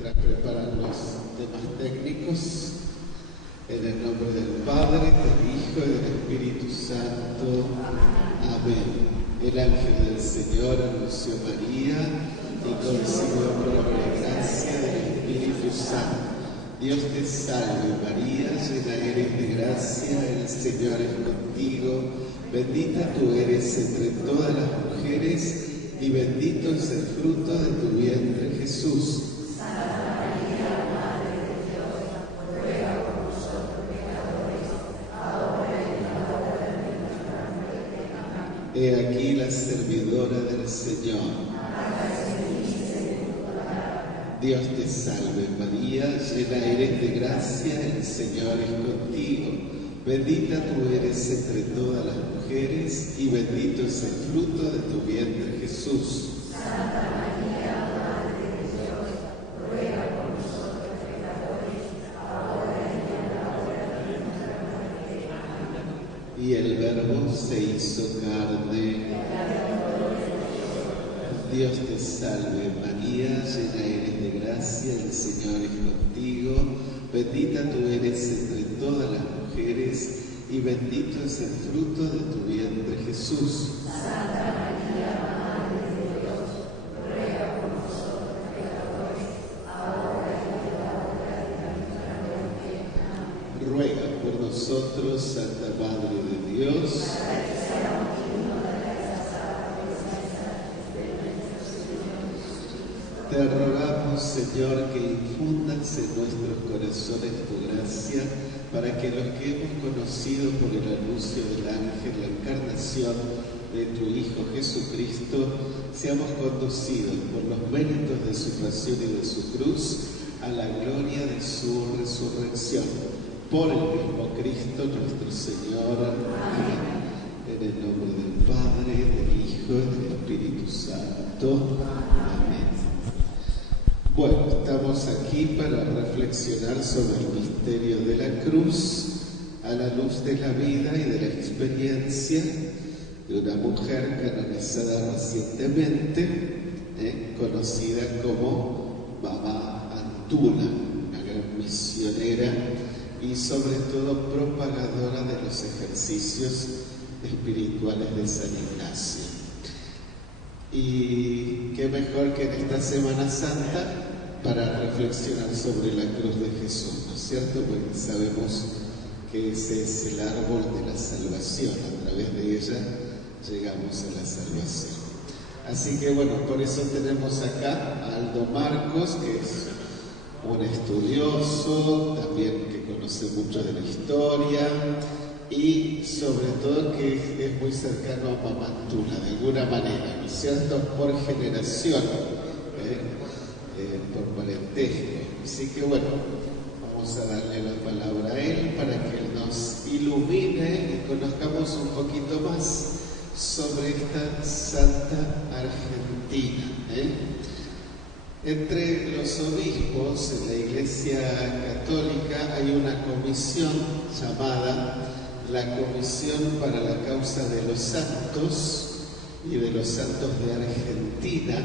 mientras preparan los temas técnicos, en el nombre del Padre, del Hijo y del Espíritu Santo. Amén. El ángel del Señor anunció a María y concibió por obra y gracia del Espíritu Santo. Dios te salve María, llena eres de gracia, el Señor es contigo. Bendita tú eres entre todas las mujeres y bendito es el fruto de tu vientre, Jesús. Santa María, Madre de Dios, ruega por nosotros pecadores, ahora y en la hora de nuestra muerte. Amén. He aquí la servidora del Señor. Hágase en mí según tu palabra. Dios te salve María, llena eres de gracia, el Señor es contigo. Bendita tú eres entre todas las mujeres y bendito es el fruto de tu vientre, Jesús. Santa María, Madre de Dios, ruega por nosotros pecadores, ahora y en la hora de nuestra muerte. Amén. Y el Verbo se hizo carne. Dios te salve María, llena eres de gracia, el Señor es contigo. Bendita tú eres entre todas las mujeres y bendito es el fruto de tu vientre, Jesús. Santa María, Madre de Dios, ruega por nosotros pecadores, ahora y en la hora de nuestra muerte. Amén. Ruega por nosotros, Santa Madre de Dios. Para que seamos dignos de rechazar las promesas de nuestro Señor Jesucristo. Te rogamos, Señor, que infundas en nuestros corazones tu gracia, para que los que hemos conocido por el anuncio del ángel la encarnación de tu Hijo Jesucristo, seamos conducidos por los méritos de su pasión y de su cruz a la gloria de su resurrección. Por el mismo Cristo nuestro Señor. Amén. En el nombre del Padre, del Hijo y del Espíritu Santo. Amén. Bueno, estamos aquí para reflexionar sobre el misterio de la cruz a la luz de la vida y de la experiencia de una mujer canonizada recientemente, conocida como Mamá Antuna, una gran misionera y sobre todo propagadora de los ejercicios espirituales de San Ignacio. Y qué mejor que en esta Semana Santa para reflexionar sobre la cruz de Jesús, ¿no es cierto? Porque sabemos que ese es el árbol de la salvación, a través de ella llegamos a la salvación. Así que bueno, por eso tenemos acá a Aldo Marcos, que es un estudioso, también que conoce mucho de la historia, y sobre todo que es muy cercano a Mamá Antuna, de alguna manera, ¿no es cierto? Por generación, por parentesco. Así que bueno, vamos a darle la palabra a él para que él nos ilumine y conozcamos un poquito más sobre esta santa argentina. Entre los obispos en la Iglesia Católica hay una comisión llamada la Comisión para la Causa de los Santos y de los Santos de Argentina,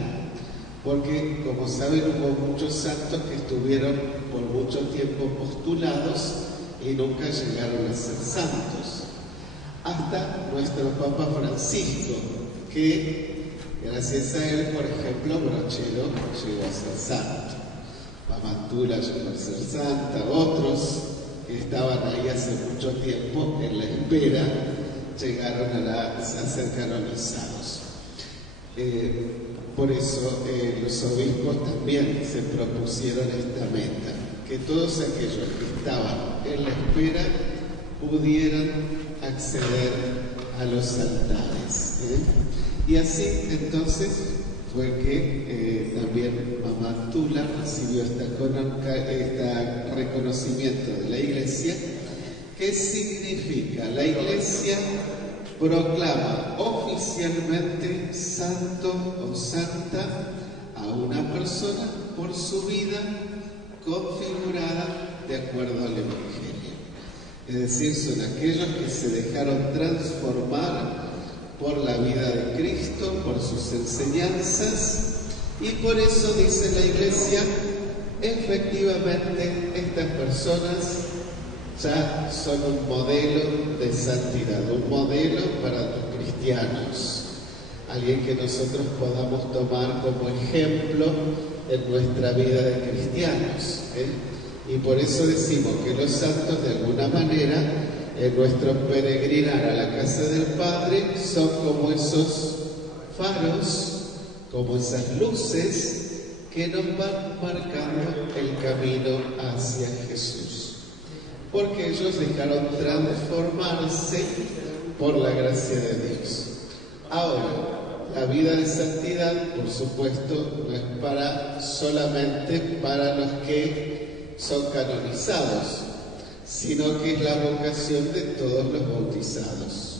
porque, como saben, hubo muchos santos que estuvieron por mucho tiempo postulados y nunca llegaron a ser santos, hasta nuestro Papa Francisco, que gracias a él, por ejemplo, Brochero llegó a ser santo, Mamá Antuna llegó a ser santa, otros que estaban ahí hace mucho tiempo en la espera, llegaron a ser canonizados. Por eso los obispos también se propusieron esta meta, que todos aquellos que estaban en la espera pudieran acceder a los altares. Y así entonces fue que también Mamá Antuna recibió este reconocimiento de la Iglesia. ¿Qué significa? La Iglesia proclama oficialmente santo o santa a una persona por su vida configurada de acuerdo al Evangelio. Es decir, son aquellos que se dejaron transformar por la vida de Cristo, por sus enseñanzas, y por eso dice la Iglesia efectivamente estas personas ya son un modelo de santidad, un modelo para los cristianos, alguien que nosotros podamos tomar como ejemplo en nuestra vida de cristianos, Y por eso decimos que los santos, de alguna manera, en nuestro peregrinar a la casa del Padre, son como esos faros, como esas luces que nos van marcando el camino hacia Jesús, porque ellos dejaron transformarse por la gracia de Dios. Ahora, la vida de santidad, por supuesto, no es solamente para los que son canonizados, sino que es la vocación de todos los bautizados.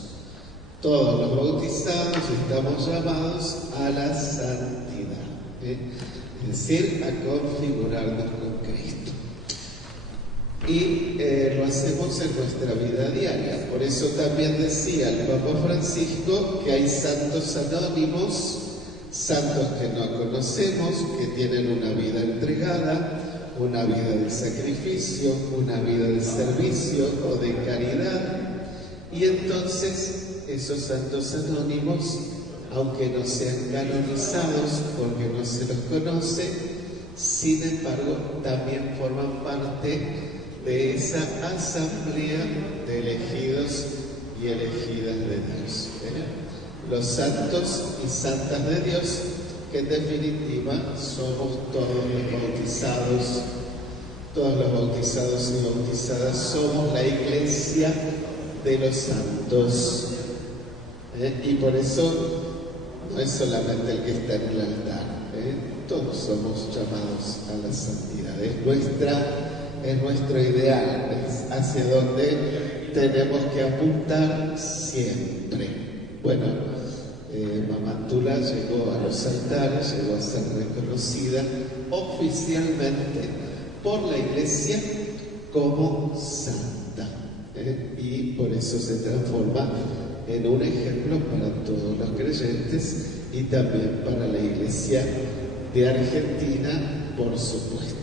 Todos los bautizados estamos llamados a la santidad, es decir, a configurarnos con Cristo. Y lo hacemos en nuestra vida diaria. Por eso también decía el Papa Francisco que hay santos anónimos, santos que no conocemos, que tienen una vida entregada, una vida de sacrificio, una vida de servicio o de caridad. Y entonces esos santos anónimos, aunque no sean canonizados porque no se los conoce, sin embargo también forman parte de esa asamblea de elegidos y elegidas de Dios. Los santos y santas de Dios, que en definitiva somos todos los bautizados y bautizadas, somos la iglesia de los santos. Y por eso no es solamente el que está en el altar, todos somos llamados a la santidad. Es nuestro ideal, es hacia donde tenemos que apuntar siempre. Bueno, Mamá Tula llegó a los altares, llegó a ser reconocida oficialmente por la Iglesia como santa, y por eso se transforma en un ejemplo para todos los creyentes y también para la Iglesia de Argentina, por supuesto.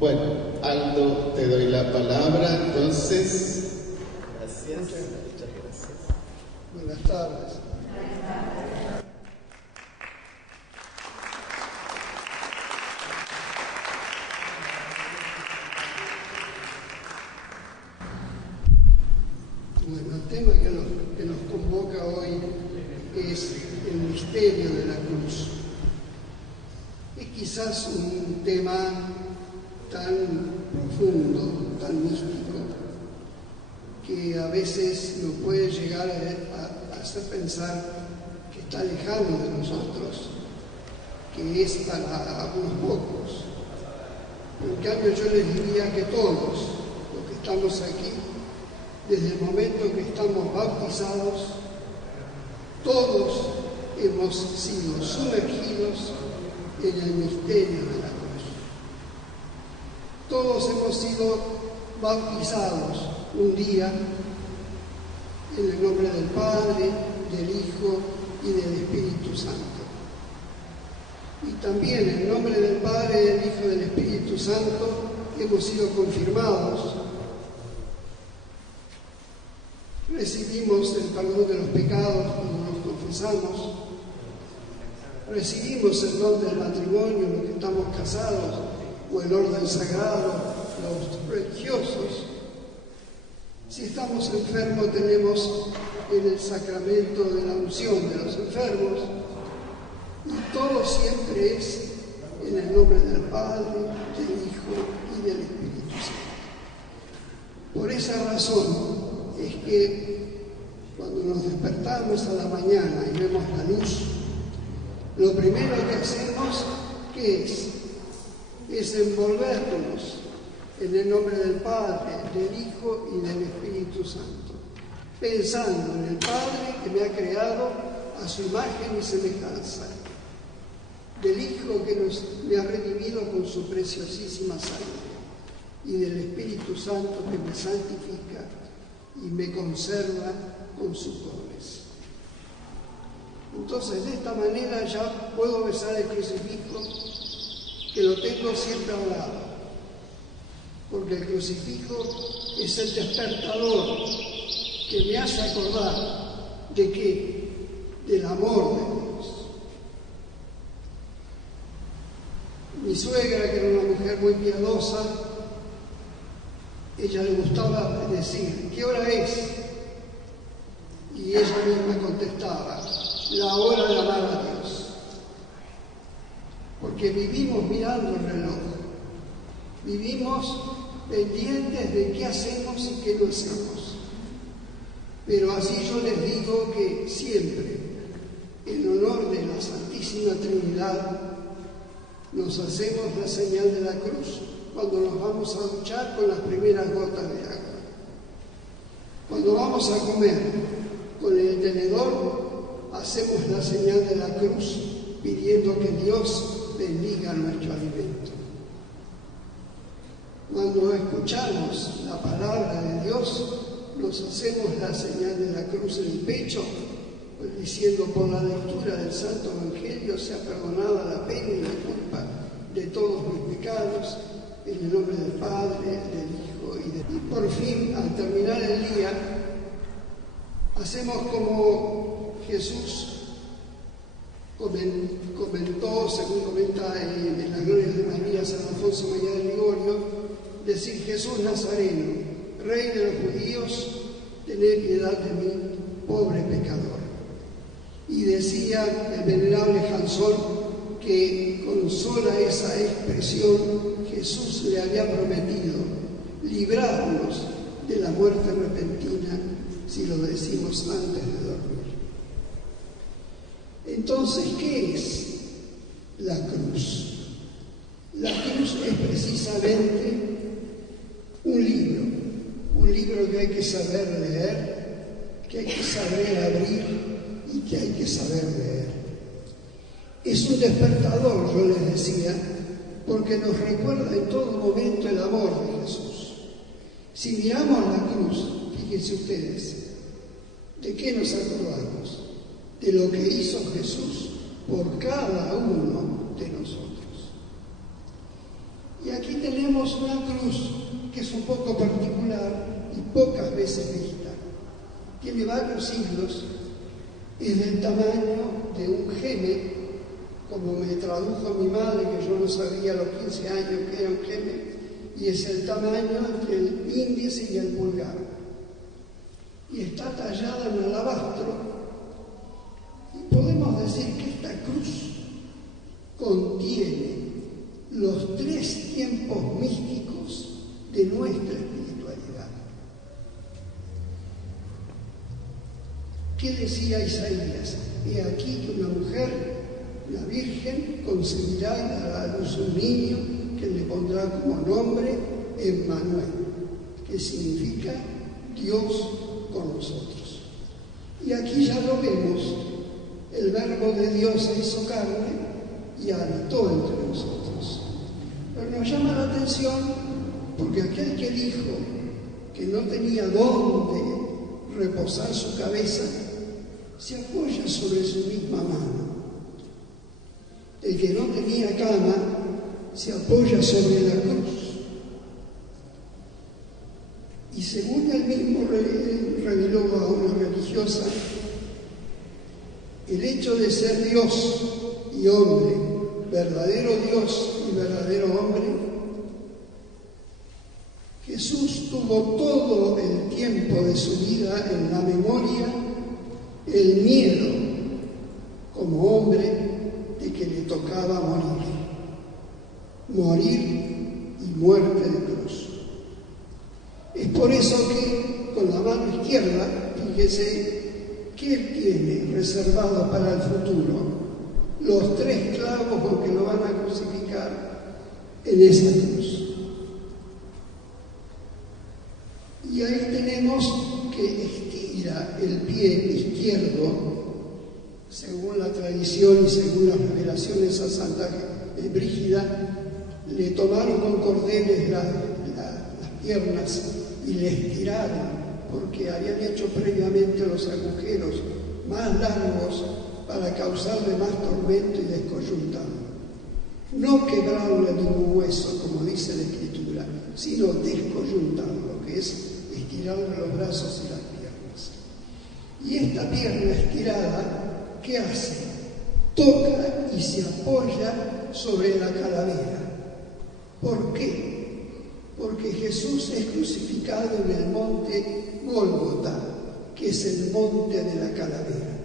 Bueno, Aldo, te doy la palabra, entonces. Gracias. Muchas gracias. Buenas tardes. Bueno, el tema que nos convoca hoy es el misterio de la cruz. Es quizás un tema tan profundo, tan místico, que a veces nos puede llegar a hacer pensar que está lejano de nosotros, que es para unos pocos. En cambio, yo les diría que todos los que estamos aquí, desde el momento que estamos bautizados, todos hemos sido sumergidos en el misterio de la cruz. Todos hemos sido bautizados un día en el nombre del Padre, del Hijo y del Espíritu Santo. Y también en el nombre del Padre, del Hijo y del Espíritu Santo hemos sido confirmados. Recibimos el perdón de los pecados cuando nos confesamos. Recibimos el don del matrimonio, los que estamos casados, o el orden sagrado, los religiosos. Si estamos enfermos, tenemos el sacramento de la unción de los enfermos. Y todo siempre es en el nombre del Padre, del Hijo y del Espíritu Santo. Por esa razón es que cuando nos despertamos a la mañana y vemos la luz, lo primero que hacemos, ¿qué es? Es envolvernos en el nombre del Padre, del Hijo y del Espíritu Santo, pensando en el Padre que me ha creado a su imagen y semejanza, del Hijo que me ha redimido con su preciosísima sangre, y del Espíritu Santo que me santifica y me conserva con su promesa. Entonces, de esta manera ya puedo besar el crucifijo que lo tengo siempre al lado, porque el crucifijo es el despertador que me hace acordar de qué, del amor de Dios. Mi suegra, que era una mujer muy piadosa, ella le gustaba decir, ¿qué hora es? Y ella misma contestaba, la hora de amar a Dios. Porque vivimos mirando el reloj, vivimos pendientes de qué hacemos y qué no hacemos. Pero así yo les digo que siempre, en honor de la Santísima Trinidad, nos hacemos la señal de la cruz cuando nos vamos a duchar con las primeras gotas de agua. Cuando vamos a comer con el tenedor, hacemos la señal de la cruz pidiendo que Dios bendiga nuestro alimento. Cuando escuchamos la palabra de Dios, nos hacemos la señal de la cruz en el pecho, pues diciendo, por la lectura del Santo Evangelio sea perdonada la pena y la culpa de todos mis pecados, en el nombre del Padre, del Hijo y por fin, al terminar el día, hacemos como Jesús comentó, según comenta en las glorias de María, San Alfonso María de Ligorio, decir, Jesús Nazareno, Rey de los judíos, tened piedad de mí, pobre pecador. Y decía el venerable Jansón que con sola esa expresión Jesús le había prometido librarnos de la muerte repentina si lo decimos antes de dormir. Entonces, ¿qué es la cruz? La cruz es precisamente un libro que hay que saber leer, que hay que saber abrir y que hay que saber leer. Es un despertador, yo les decía, porque nos recuerda en todo momento el amor de Jesús. Si miramos la cruz, fíjense ustedes, ¿de qué nos acordamos? De lo que hizo Jesús por cada uno de nosotros. Y aquí tenemos una cruz que es un poco particular y pocas veces vista. Tiene varios siglos, es del tamaño de un geme, como me tradujo mi madre, que yo no sabía a los 15 años que era un geme, y es el tamaño entre el índice y el pulgar. Y está tallada en alabastro. Y podemos decir que esta cruz contiene los 3 tiempos místicos de nuestra espiritualidad. ¿Qué decía Isaías? He aquí que una mujer, la Virgen, concebirá y dará a luz un niño que le pondrá como nombre Emmanuel, que significa Dios con nosotros. Y aquí ya lo vemos, el Verbo de Dios se hizo carne y habitó entre nosotros. Pero nos llama la atención porque aquel que dijo que no tenía dónde reposar su cabeza, se apoya sobre su misma mano. El que no tenía cama, se apoya sobre la cruz. Y según él mismo reveló a una religiosa, el hecho de ser Dios y hombre, verdadero Dios y verdadero hombre, Jesús tuvo todo el tiempo de su vida en la memoria el miedo, como hombre, de que le tocaba morir y muerte de cruz. Es por eso que con la mano izquierda, fíjese, que él tiene reservado para el futuro los 3 clavos con que lo van a crucificar en esa cruz. Y ahí tenemos que estira el pie izquierdo, según la tradición y según las revelaciones a Santa Brígida, le tomaron con cordeles las piernas y le estiraron, porque habían hecho previamente los agujeros más largos para causarle más tormento y descoyuntarlo. no quebrarle ningún hueso, como dice la Escritura, sino descoyuntarlo, que es estirarle los brazos y las piernas. Y esta pierna estirada, ¿qué hace? Toca y se apoya sobre la calavera. ¿Por qué? Porque Jesús es crucificado en el monte Gólgota, que es el monte de la calavera.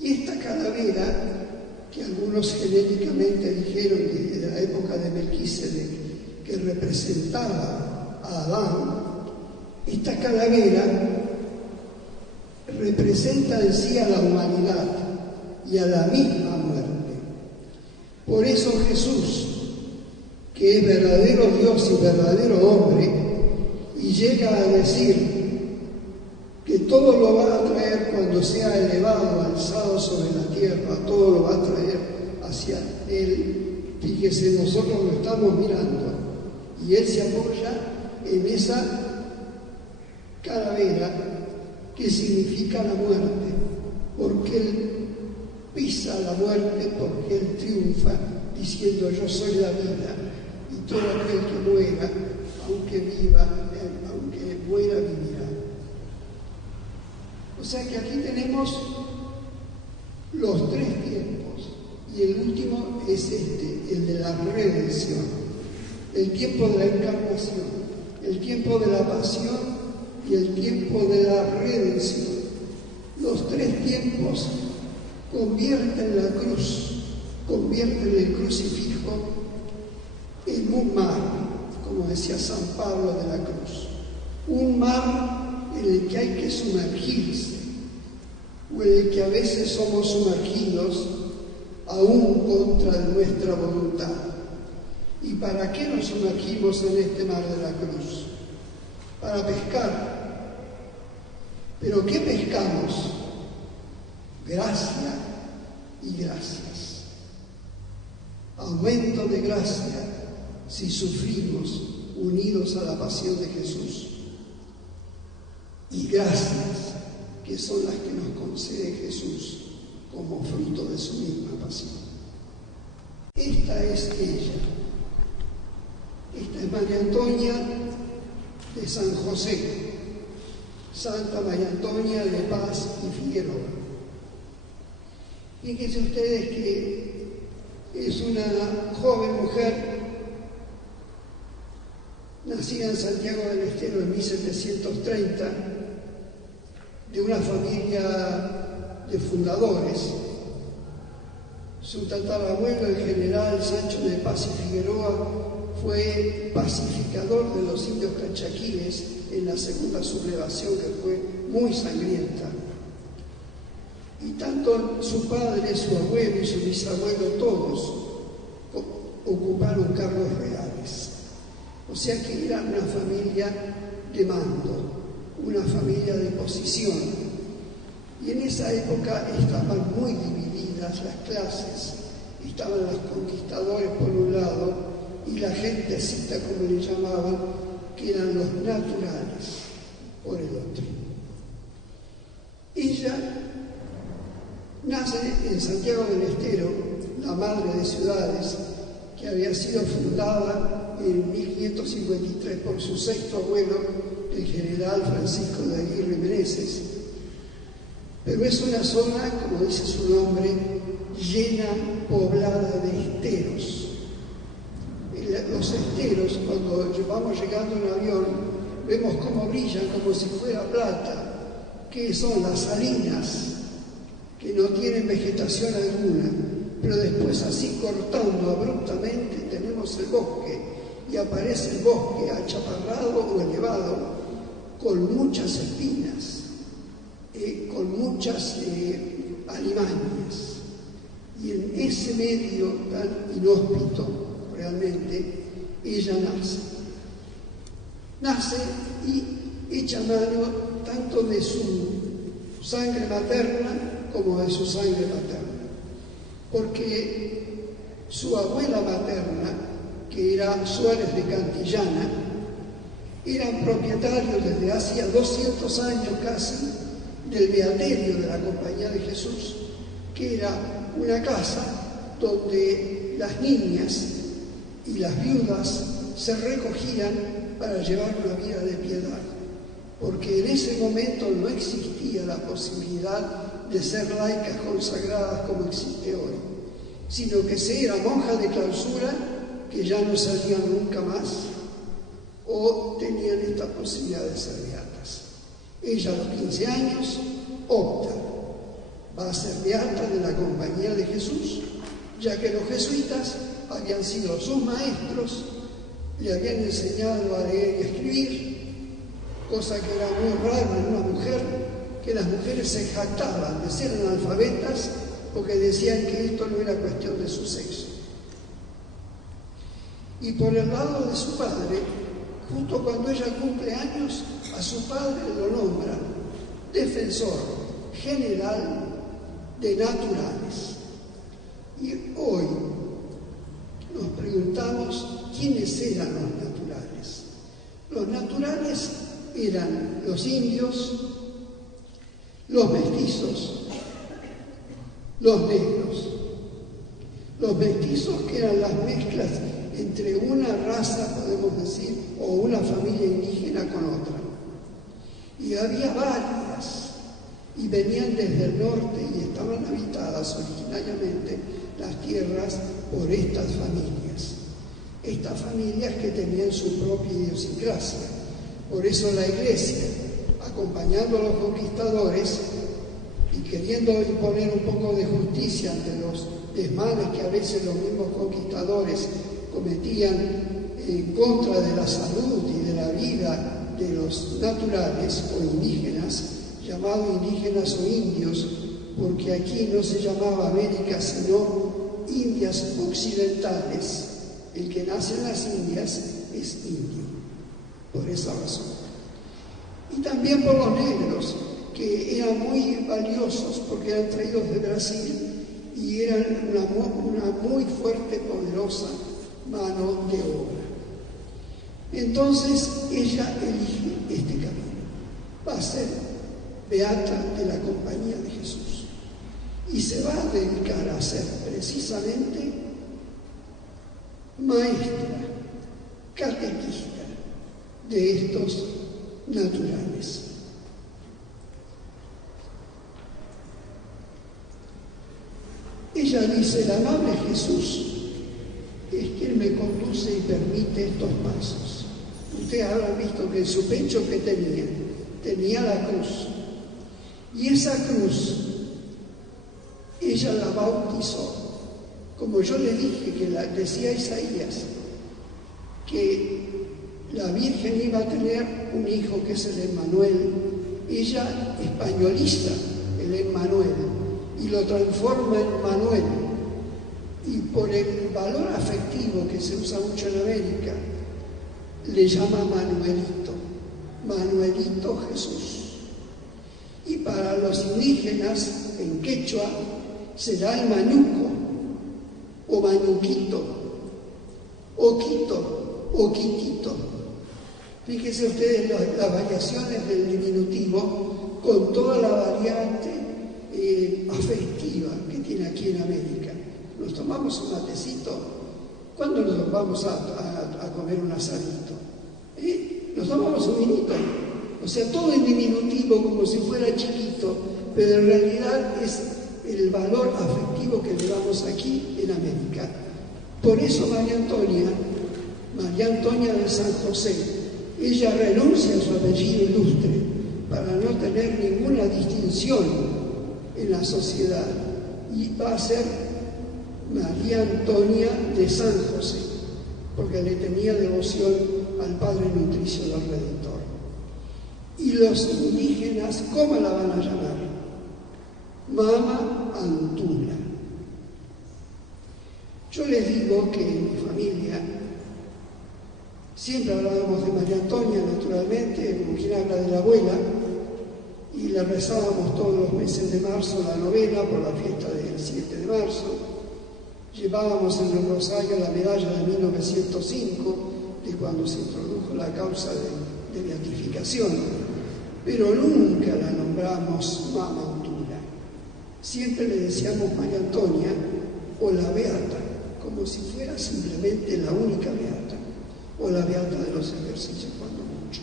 Y esta calavera, que algunos genéticamente dijeron desde la época de Melquisedec, que representaba a Adán, esta calavera representa en sí a la humanidad y a la misma muerte. Por eso Jesús, que es verdadero Dios y verdadero hombre, y llega a decir que todo lo va a traer cuando sea elevado, alzado sobre la tierra, todo lo va a traer hacia Él. Fíjese, nosotros lo estamos mirando y Él se apoya en esa calavera que significa la muerte, porque Él pisa la muerte, porque Él triunfa diciendo: yo soy la vida, y todo aquel que muera, aunque muera, vivirá. O sea que aquí tenemos los tres tiempos, y el último es el de la redención, el tiempo de la encarnación, el tiempo de la pasión y el tiempo de la redención. Los tres tiempos convierten la cruz, convierten el crucifijo en un mar, como decía San Pablo de la Cruz, un mar en el que hay que sumergirse, o en el que a veces somos sumergidos aún contra nuestra voluntad. ¿Y para qué nos sumergimos en este mar de la cruz? Para pescar. ¿Pero qué pescamos? Gracia y gracias. Aumento de gracia si sufrimos unidos a la pasión de Jesús. Y gracias, que son las que nos concede Jesús como fruto de su misma pasión. Esta es ella. Esta es María Antonia de San José, Santa María Antonia de Paz y Figueroa. Fíjense ustedes que es una joven mujer nacida en Santiago del Estero en 1730, de una familia de fundadores. Su tatarabuelo, el general Sancho de Paz y Figueroa, fue pacificador de los indios cachaquíes en la segunda sublevación, que fue muy sangrienta. Y tanto su padre, su abuelo y su bisabuelo, todos ocuparon cargos reales. O sea que era una familia de mando, una familia de posición. Y en esa época estaban muy divididas las clases. Estaban los conquistadores por un lado y la gentecita, como le llamaban, que eran los naturales, por el otro. Ella nace en Santiago del Estero, la madre de ciudades, que había sido fundada en 1553 por su sexto abuelo, el general Francisco de Aguirre Meneses. Pero es una zona, como dice su nombre, llena, poblada de esteros. Los esteros, cuando vamos llegando en avión, vemos cómo brillan como si fuera plata, que son las salinas, que no tienen vegetación alguna, pero después, así cortando abruptamente, tenemos el bosque, y aparece el bosque achaparrado o elevado, con muchas espinas, con muchas alimañas. Y en ese medio tan inhóspito, realmente, ella nace y echa mano tanto de su sangre materna como de su sangre paterna, porque su abuela materna, que era Suárez de Cantillana, eran propietarios desde hacía 200 años casi del beaterio de la Compañía de Jesús, que era una casa donde las niñas y las viudas se recogían para llevar una vida de piedad, porque en ese momento no existía la posibilidad de ser laicas consagradas como existe hoy, sino que se era monja de clausura que ya no salían nunca más o tenían esta posibilidad de ser beatas. Ella a los 15 años opta, va a ser beata de la Compañía de Jesús, ya que los jesuitas habían sido sus maestros, le habían enseñado a leer y a escribir, cosa que era muy rara en una mujer, que las mujeres se jactaban de ser analfabetas porque decían que esto no era cuestión de su sexo. Y por el lado de su padre, justo cuando ella cumple años, a su padre lo nombran defensor general de naturales. Y hoy nos preguntamos quiénes eran los naturales. Los naturales eran los indios, los mestizos, los negros. Los mestizos, que eran las mezclas entre una raza, podemos decir, o una familia indígena con otra. Y había varias, y venían desde el norte y estaban habitadas originariamente las tierras por estas familias que tenían su propia idiosincrasia. Por eso la Iglesia, acompañando a los conquistadores y queriendo imponer un poco de justicia ante los desmanes que a veces los mismos conquistadores cometían en contra de la salud y de la vida de los naturales o indígenas, llamados indígenas o indios, porque aquí no se llamaba América sino Indias occidentales. El que nace en las Indias es indio, por esa razón. Y también por los negros, que eran muy valiosos porque eran traídos de Brasil y eran una muy fuerte, poderosa mano de obra. Entonces ella elige este camino, va a ser beata de la Compañía de Jesús y se va a dedicar a ser precisamente maestra, catequista de estos naturales. Ella dice: el amable Jesús es quien me conduce y permite estos pasos. Ustedes habrán visto que en su pecho, que tenía la cruz, y esa cruz ella la bautizó, como yo le dije, que decía Isaías, que la Virgen iba a tener un hijo que es el Emmanuel. Ella españoliza el Emmanuel y lo transforma en Manuel, y por el valor afectivo que se usa mucho en América, le llama Manuelito Jesús. Y para los indígenas, en quechua, será el Mañuco, o Mañuquito, o Quito, o Quitito. Fíjense ustedes las variaciones del diminutivo con toda la variante afectiva que tiene aquí en América. Nos tomamos un matecito. ¿Cuándo nos vamos a comer un asadito? Nos tomamos un vinito. O sea, todo en diminutivo, como si fuera chiquito, pero en realidad es el valor afectivo que le damos aquí en América. Por eso María Antonia de San José, ella renuncia a su apellido ilustre para no tener ninguna distinción en la sociedad, y va a ser María Antonia de San José, porque le tenía devoción al Padre Nutricio del Redentor. Y los indígenas, ¿cómo la van a llamar? Mama Antuna. Yo les digo que en mi familia siempre hablábamos de María Antonia, naturalmente, como quien habla de la abuela, y le rezábamos todos los meses de marzo la novena por la fiesta del 7 de marzo. Llevábamos en el rosario la medalla de 1905, de cuando se introdujo la causa de beatificación, pero nunca la nombramos Mama Antuna. Siempre le decíamos María Antonia o la Beata, como si fuera simplemente la única beata, o la beata de los ejercicios, cuando mucho.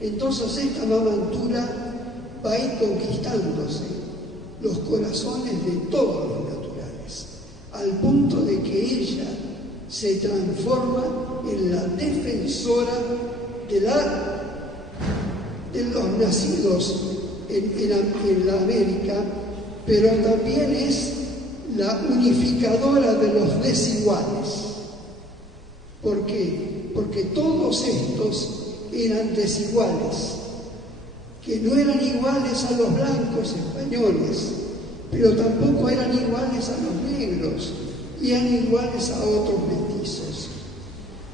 Entonces esta mamantura va a ir conquistándose los corazones de todos los naturales, al punto de que ella se transforma en la defensora de los nacidos en la América, pero también es la unificadora de los desiguales. ¿Por qué? Porque todos estos eran desiguales, que no eran iguales a los blancos españoles, pero tampoco eran iguales a los negros, y eran iguales a otros mestizos.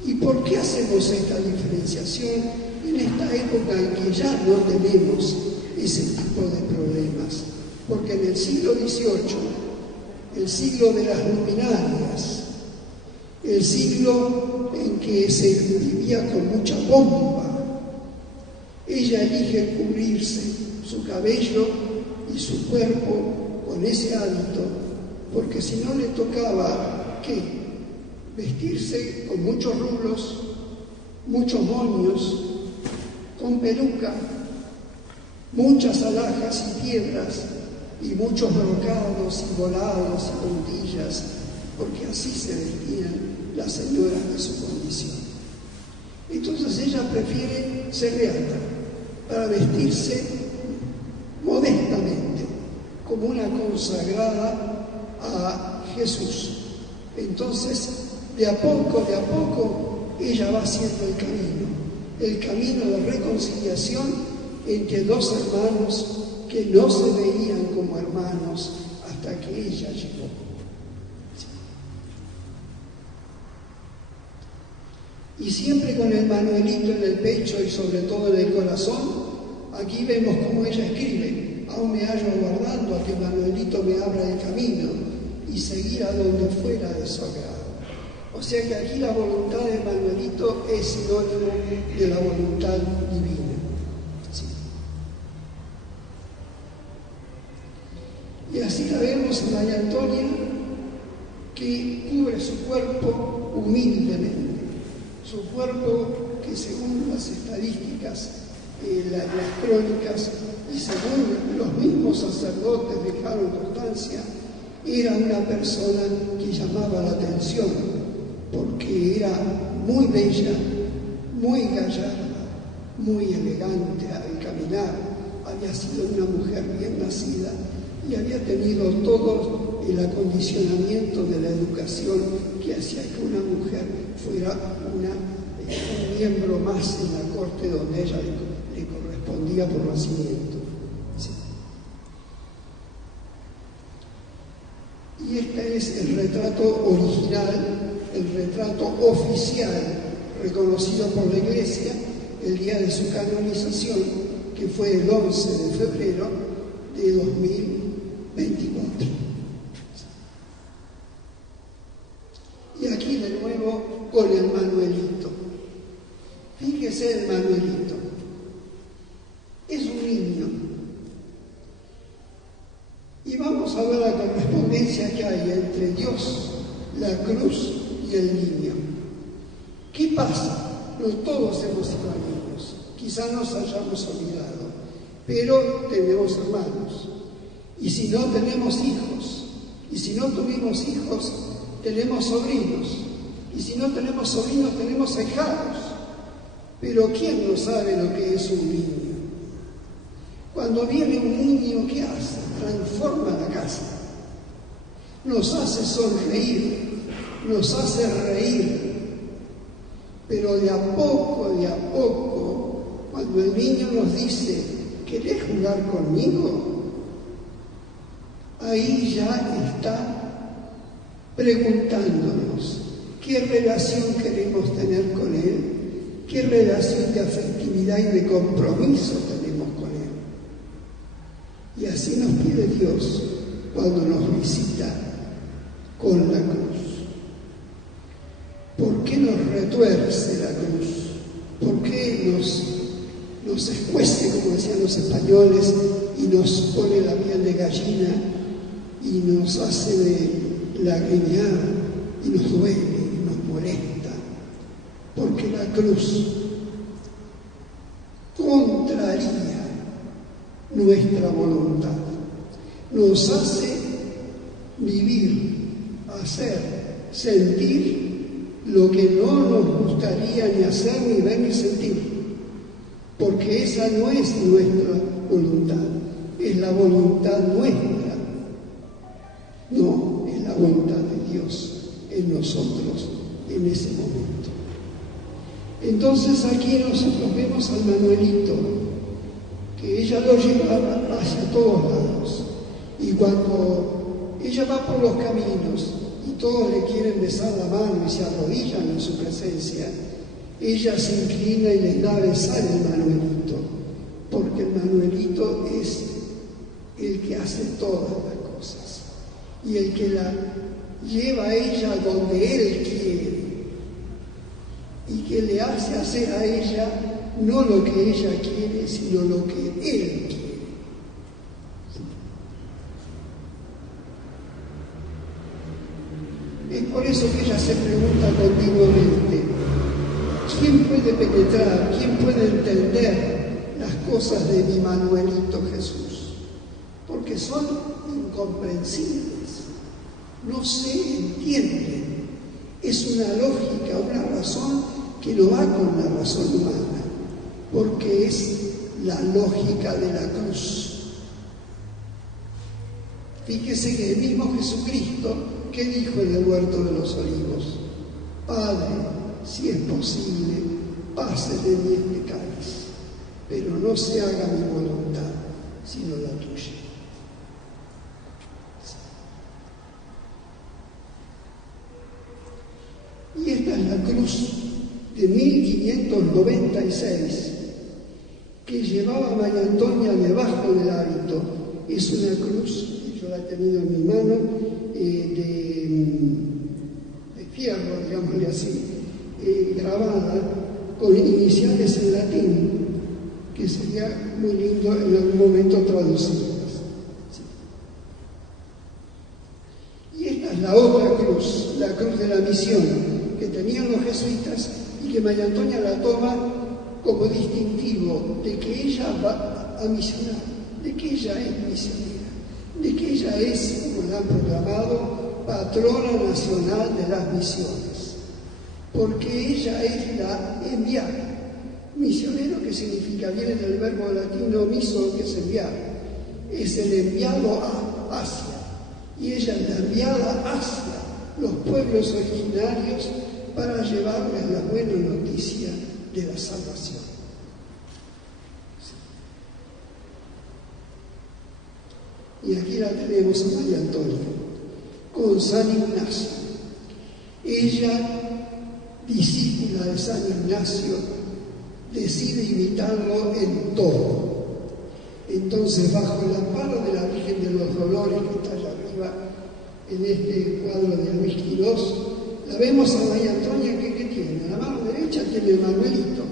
¿Y por qué hacemos esta diferenciación en esta época en que ya no tenemos ese tipo de problemas? Porque en el siglo XVIII, el siglo de las luminarias, el siglo en que se vivía con mucha pompa, ella elige cubrirse su cabello y su cuerpo con ese hábito, porque si no le tocaba, ¿qué? Vestirse con muchos rulos, muchos moños, con peluca, muchas alhajas y piedras, y muchos brocados y volados y puntillas, porque así se vestían las señoras de su condición. Entonces ella prefiere ser beata para vestirse modestamente, como una consagrada a Jesús. Entonces, de a poco, ella va haciendo el camino de reconciliación entre dos hermanos que no se veían como hermanos hasta que ella llegó. Y siempre con el manuelito en el pecho y sobre todo en el corazón, aquí vemos cómo ella escribe: aún me hallo aguardando a que Manuelito me abra el camino y seguir a donde fuera de su agrado. O sea que aquí la voluntad de Manuelito es sinónimo de la voluntad divina. Sí. Y así la vemos en María Antonia, que cubre su cuerpo humildemente, su cuerpo que según las estadísticas, las crónicas y según los mismos sacerdotes dejaron constancia, era una persona que llamaba la atención, porque era muy bella, muy gallarda, muy elegante al caminar, había sido una mujer bien nacida y había tenido todo el acondicionamiento de la educación que hacía que una mujer fuera un miembro más en la corte donde ella le correspondía por nacimiento. Sí. Y este es el retrato original, el retrato oficial, reconocido por la Iglesia el día de su canonización, que fue el 11 de febrero de 2024. Y aquí de nuevo con el manuelito. Fíjese el manuelito. Es un niño. Y vamos a ver la correspondencia que hay entre Dios, la cruz y el niño. ¿Qué pasa? No todos hemos sido niños. Quizá nos hayamos olvidado, pero tenemos hermanos. Y si no tenemos hijos, y si no tuvimos hijos, tenemos sobrinos. Y si no tenemos sobrinos, tenemos ahijados. Pero ¿quién no sabe lo que es un niño? Cuando viene un niño, ¿qué hace? Transforma la casa. Nos hace sonreír, nos hace reír. Pero de a poco, cuando el niño nos dice: ¿querés jugar conmigo? Ahí ya está preguntándonos qué relación queremos tener con él, qué relación de afectividad y de compromiso tenemos con él. Y así nos pide Dios cuando nos visita con la cruz. ¿Por qué nos retuerce la cruz? ¿Por qué nos escuece, como decían los españoles, y nos pone la piel de gallina y nos hace lagrimear y nos duele y nos molesta, porque la cruz contraría nuestra voluntad, nos hace vivir, hacer, sentir lo que no nos gustaría ni hacer, ni ver, ni sentir, porque esa no es nuestra voluntad, es la voluntad nuestra, no es la voluntad de Dios en nosotros en ese momento. Entonces aquí nosotros vemos al Manuelito, que ella lo lleva hacia todos lados, y cuando ella va por los caminos y todos le quieren besar la mano y se arrodillan en su presencia, ella se inclina y les da a besar el Manuelito, porque el Manuelito es el que hace todas las cosas y el que la lleva a ella donde Él quiere y que le hace hacer a ella no lo que ella quiere, sino lo que Él quiere. Es por eso que ella se pregunta continuamente, ¿quién puede penetrar, quién puede entender las cosas de mi Manuelito Jesús? Porque son incomprensibles, no se entienden. Es una lógica, una razón que no va con la razón humana, porque es la lógica de la cruz. Fíjese que el mismo Jesucristo, ¿qué dijo en el huerto de los olivos? Padre, si es posible, pase de mí este cáliz, pero no se haga mi voluntad, sino la tuya. Y esta es la cruz de 1596 que llevaba María Antonia debajo del hábito. Es una cruz, yo la he tenido en mi mano, de fierro, digámosle así, grabada con iniciales en latín, que sería muy lindo en algún momento traducirlas. Y esta es la otra cruz, la cruz de la misión, que tenían los jesuitas y que María Antonia la toma como distintivo de que ella va a misionar, de que ella es misionera, de que ella es, como la han proclamado, patrona nacional de las misiones, porque ella es la enviada. Misionero, que significa, viene del verbo latino miso, que es enviar, es el enviado a Asia, y ella es la enviada hacia los pueblos originarios para llevarles la buena noticia de la salvación. Y aquí la tenemos a María Antonia, con San Ignacio. Ella, discípula de San Ignacio, decide imitarlo en todo. Entonces, bajo el amparo de la Virgen de los Dolores, que está allá arriba, en este cuadro de Luis Quirós, la vemos a María Antonia que tiene. A la mano derecha tiene el Manuelito,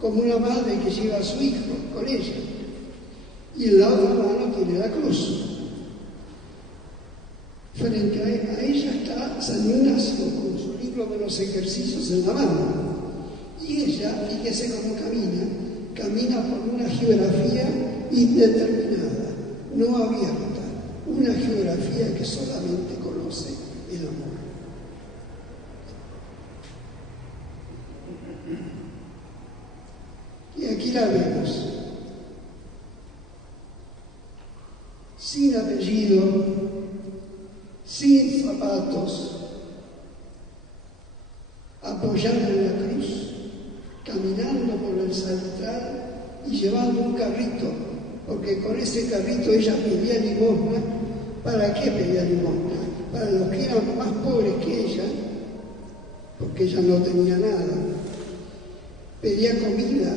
como una madre que lleva a su hijo con ella. Y en la otra mano tiene la cruz. Frente a ella está San Ignacio con su libro de los ejercicios en la mano. Y ella, fíjese cómo camina por una geografía indeterminada, no abierta, una geografía que solamente conoce el amor. Y aquí la vemos, sin apellido, sin zapatos, apoyada en la cruz, caminando por el salitral y llevando un carrito, porque con ese carrito ella pedía limosna. ¿Para qué pedía limosna? Para los que eran más pobres que ella, porque ella no tenía nada. Pedía comida,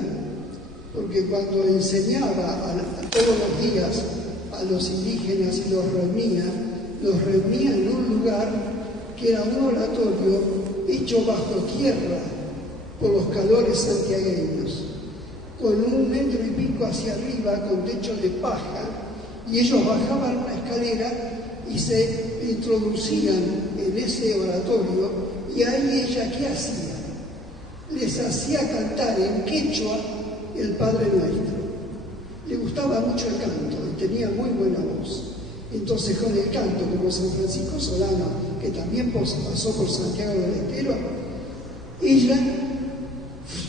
porque cuando enseñaba a todos los días a los indígenas y los reunía en un lugar que era un oratorio hecho bajo tierra por los calores santiagueños, con 1,5 metros hacia arriba, con techo de paja, y ellos bajaban una escalera y se le introducían en ese oratorio y ahí ella, ¿qué hacía? Les hacía cantar en quechua el Padre Nuestro. Le gustaba mucho el canto y tenía muy buena voz. Entonces con el canto, como San Francisco Solano, que también pasó por Santiago del Estero, ella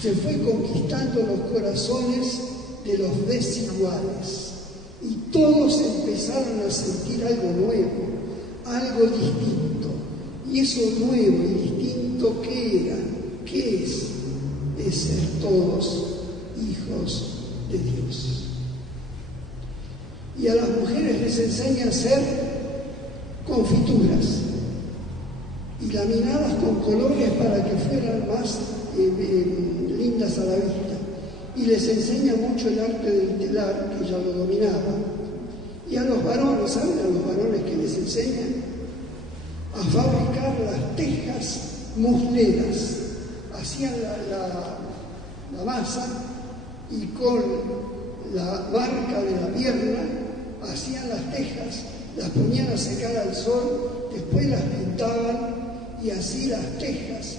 se fue conquistando los corazones de los desiguales y todos empezaron a sentir algo nuevo, algo distinto. Y eso nuevo y distinto, ¿qué era? ¿Qué es? Es ser todos hijos de Dios. Y a las mujeres les enseña a hacer confituras y laminadas con colores para que fueran más lindas a la vista. Y les enseña mucho el arte del telar, que ya lo dominaba. Y a los varones, ¿saben a los varones que les enseñan? A fabricar las tejas musleras. Hacían la masa y con la marca de la pierna hacían las tejas, las ponían a secar al sol, después las pintaban y así las tejas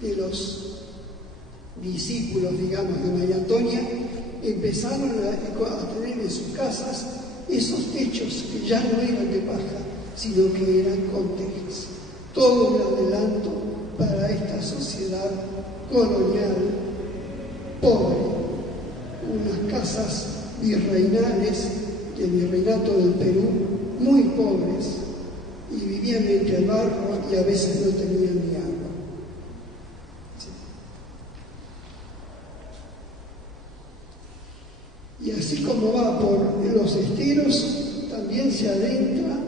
de los discípulos, digamos, de María Antonia empezaron a tener en sus casas esos techos que ya no eran de paja, sino que eran con tejas. Todo un adelanto para esta sociedad colonial pobre, unas casas virreinales del virreinato del Perú, muy pobres, y vivían entre el barro y a veces no tenían ni agua. Sí. Y así como va por los esteros, también se adentra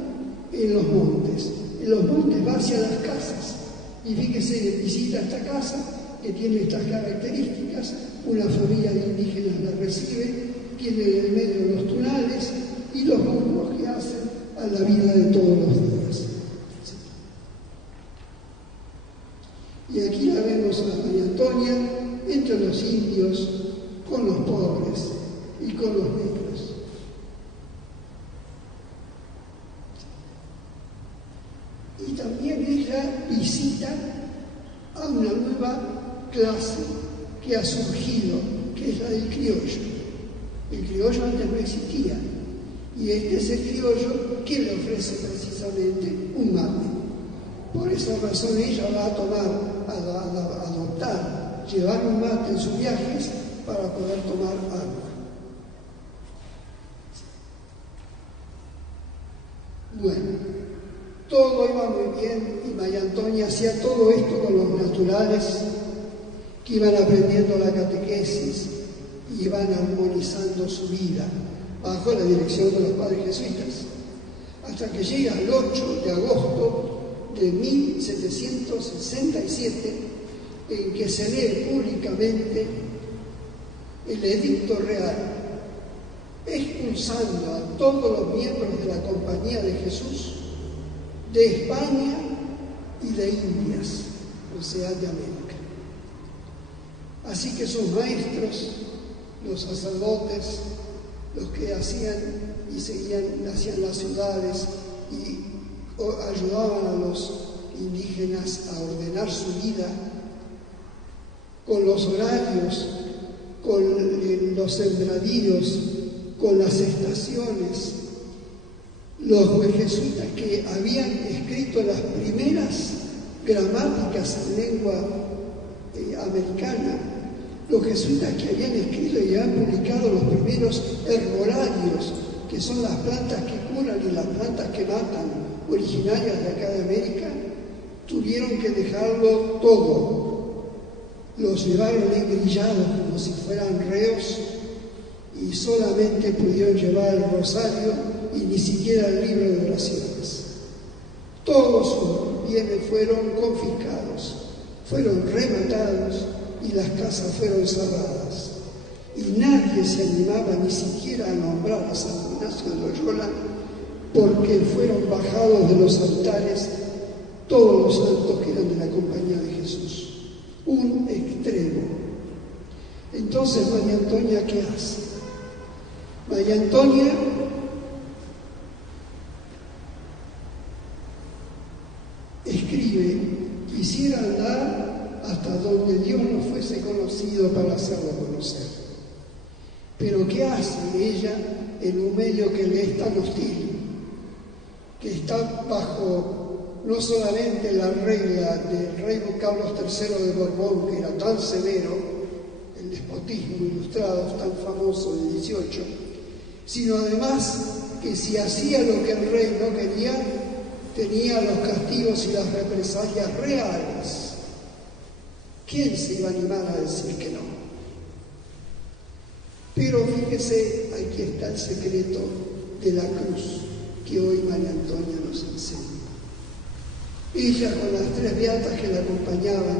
en los montes. En los montes va hacia las casas. Y fíjese, visita esta casa que tiene estas características, una familia de indígenas la recibe, tiene en el medio los tunales y los mundos que hacen a la vida de todos los días. Y aquí la vemos a María Antonia entre los indios, con los pobres y con los negros. Y también ella visita a una nueva clase que ha surgido, que es la del criollo. El criollo antes no existía, y este es el criollo que le ofrece precisamente un mate. Por esa razón ella va a tomar, a adoptar, llevar un mate en sus viajes para poder tomar agua. Bueno, todo iba muy bien y María Antonia hacía todo esto con los naturales que iban aprendiendo la catequesis y iban armonizando su vida bajo la dirección de los padres jesuitas, hasta que llega el 8 de agosto de 1767, en que se lee públicamente el edicto real, expulsando a todos los miembros de la Compañía de Jesús de España y de Indias, o sea, de América. Así que sus maestros, los sacerdotes, los que hacían las ciudades y ayudaban a los indígenas a ordenar su vida con los horarios, con los sembradíos, con las estaciones. Los jesuitas que habían escrito las primeras gramáticas en lengua americana, los jesuitas que habían escrito y habían publicado los primeros herbolarios, que son las plantas que curan y las plantas que matan, originarias de acá de América, tuvieron que dejarlo todo. Los llevaron engrillados como si fueran reos y solamente pudieron llevar el rosario y ni siquiera el libro de oraciones. Todos sus bienes fueron confiscados, fueron rematados y las casas fueron cerradas. Y nadie se animaba ni siquiera a nombrar a San Ignacio de Loyola, porque fueron bajados de los altares todos los santos que eran de la Compañía de Jesús. Un extremo. Entonces María Antonia, ¿qué hace? María Antonia quisiera andar hasta donde Dios no fuese conocido para hacerlo conocer. Pero ¿qué hace ella en un medio que le es tan hostil? Que está bajo no solamente la regla del rey Carlos III de Borbón, que era tan severo, el despotismo ilustrado tan famoso del 18, sino además que si hacía lo que el rey no quería, tenía los castigos y las represalias reales. ¿Quién se iba a animar a decir que no? Pero fíjese, aquí está el secreto de la cruz que hoy María Antonia nos enseña. Ella con las 3 beatas que la acompañaban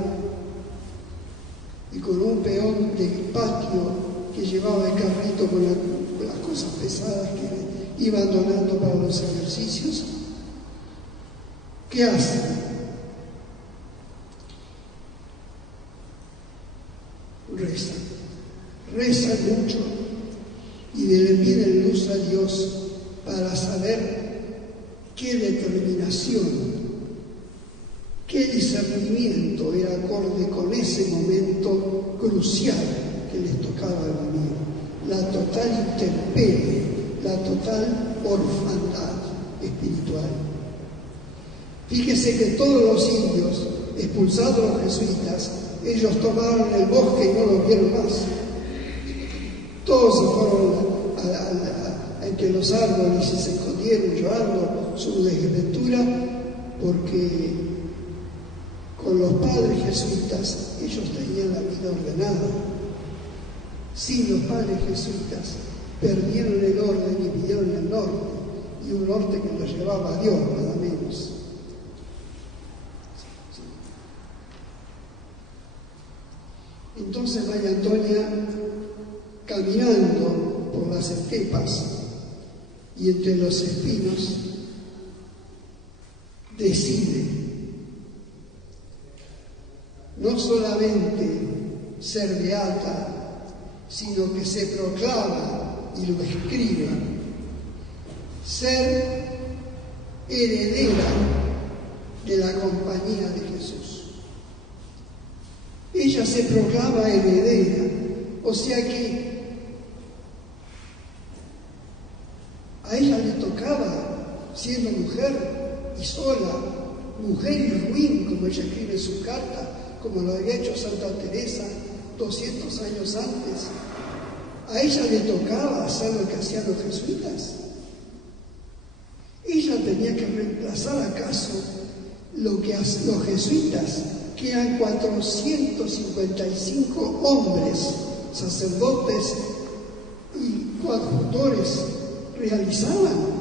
y con un peón de patio que llevaba el carrito con las cosas pesadas que iban donando para los ejercicios, ¿qué hacen? Rezan mucho y le piden luz a Dios para saber qué determinación, qué discernimiento era acorde con ese momento crucial que les tocaba vivir, la total intemperie, la total orfandad espiritual. Fíjese que todos los indios, expulsados los jesuitas, ellos tomaron el bosque y no lo vieron más. Todos se fueron entre los árboles y se escondieron llorando su desventura, porque con los padres jesuitas ellos tenían la vida ordenada. Sin los padres jesuitas perdieron el orden y pidieron el norte, y un norte que los llevaba a Dios, nada menos. Entonces María Antonia, caminando por las estepas y entre los espinos, decide no solamente ser beata, sino que se proclama y lo escribe, ser heredera de la compañía de Jesús. Ella se proclama heredera, o sea que a ella le tocaba, siendo mujer y sola, mujer y ruin, como ella escribe en su carta, como lo había hecho Santa Teresa 200 años antes, a ella le tocaba hacer lo que hacían los jesuitas. Ella tenía que reemplazar acaso lo que hacían los jesuitas, que eran 455 hombres, sacerdotes y coadjutores, realizaban.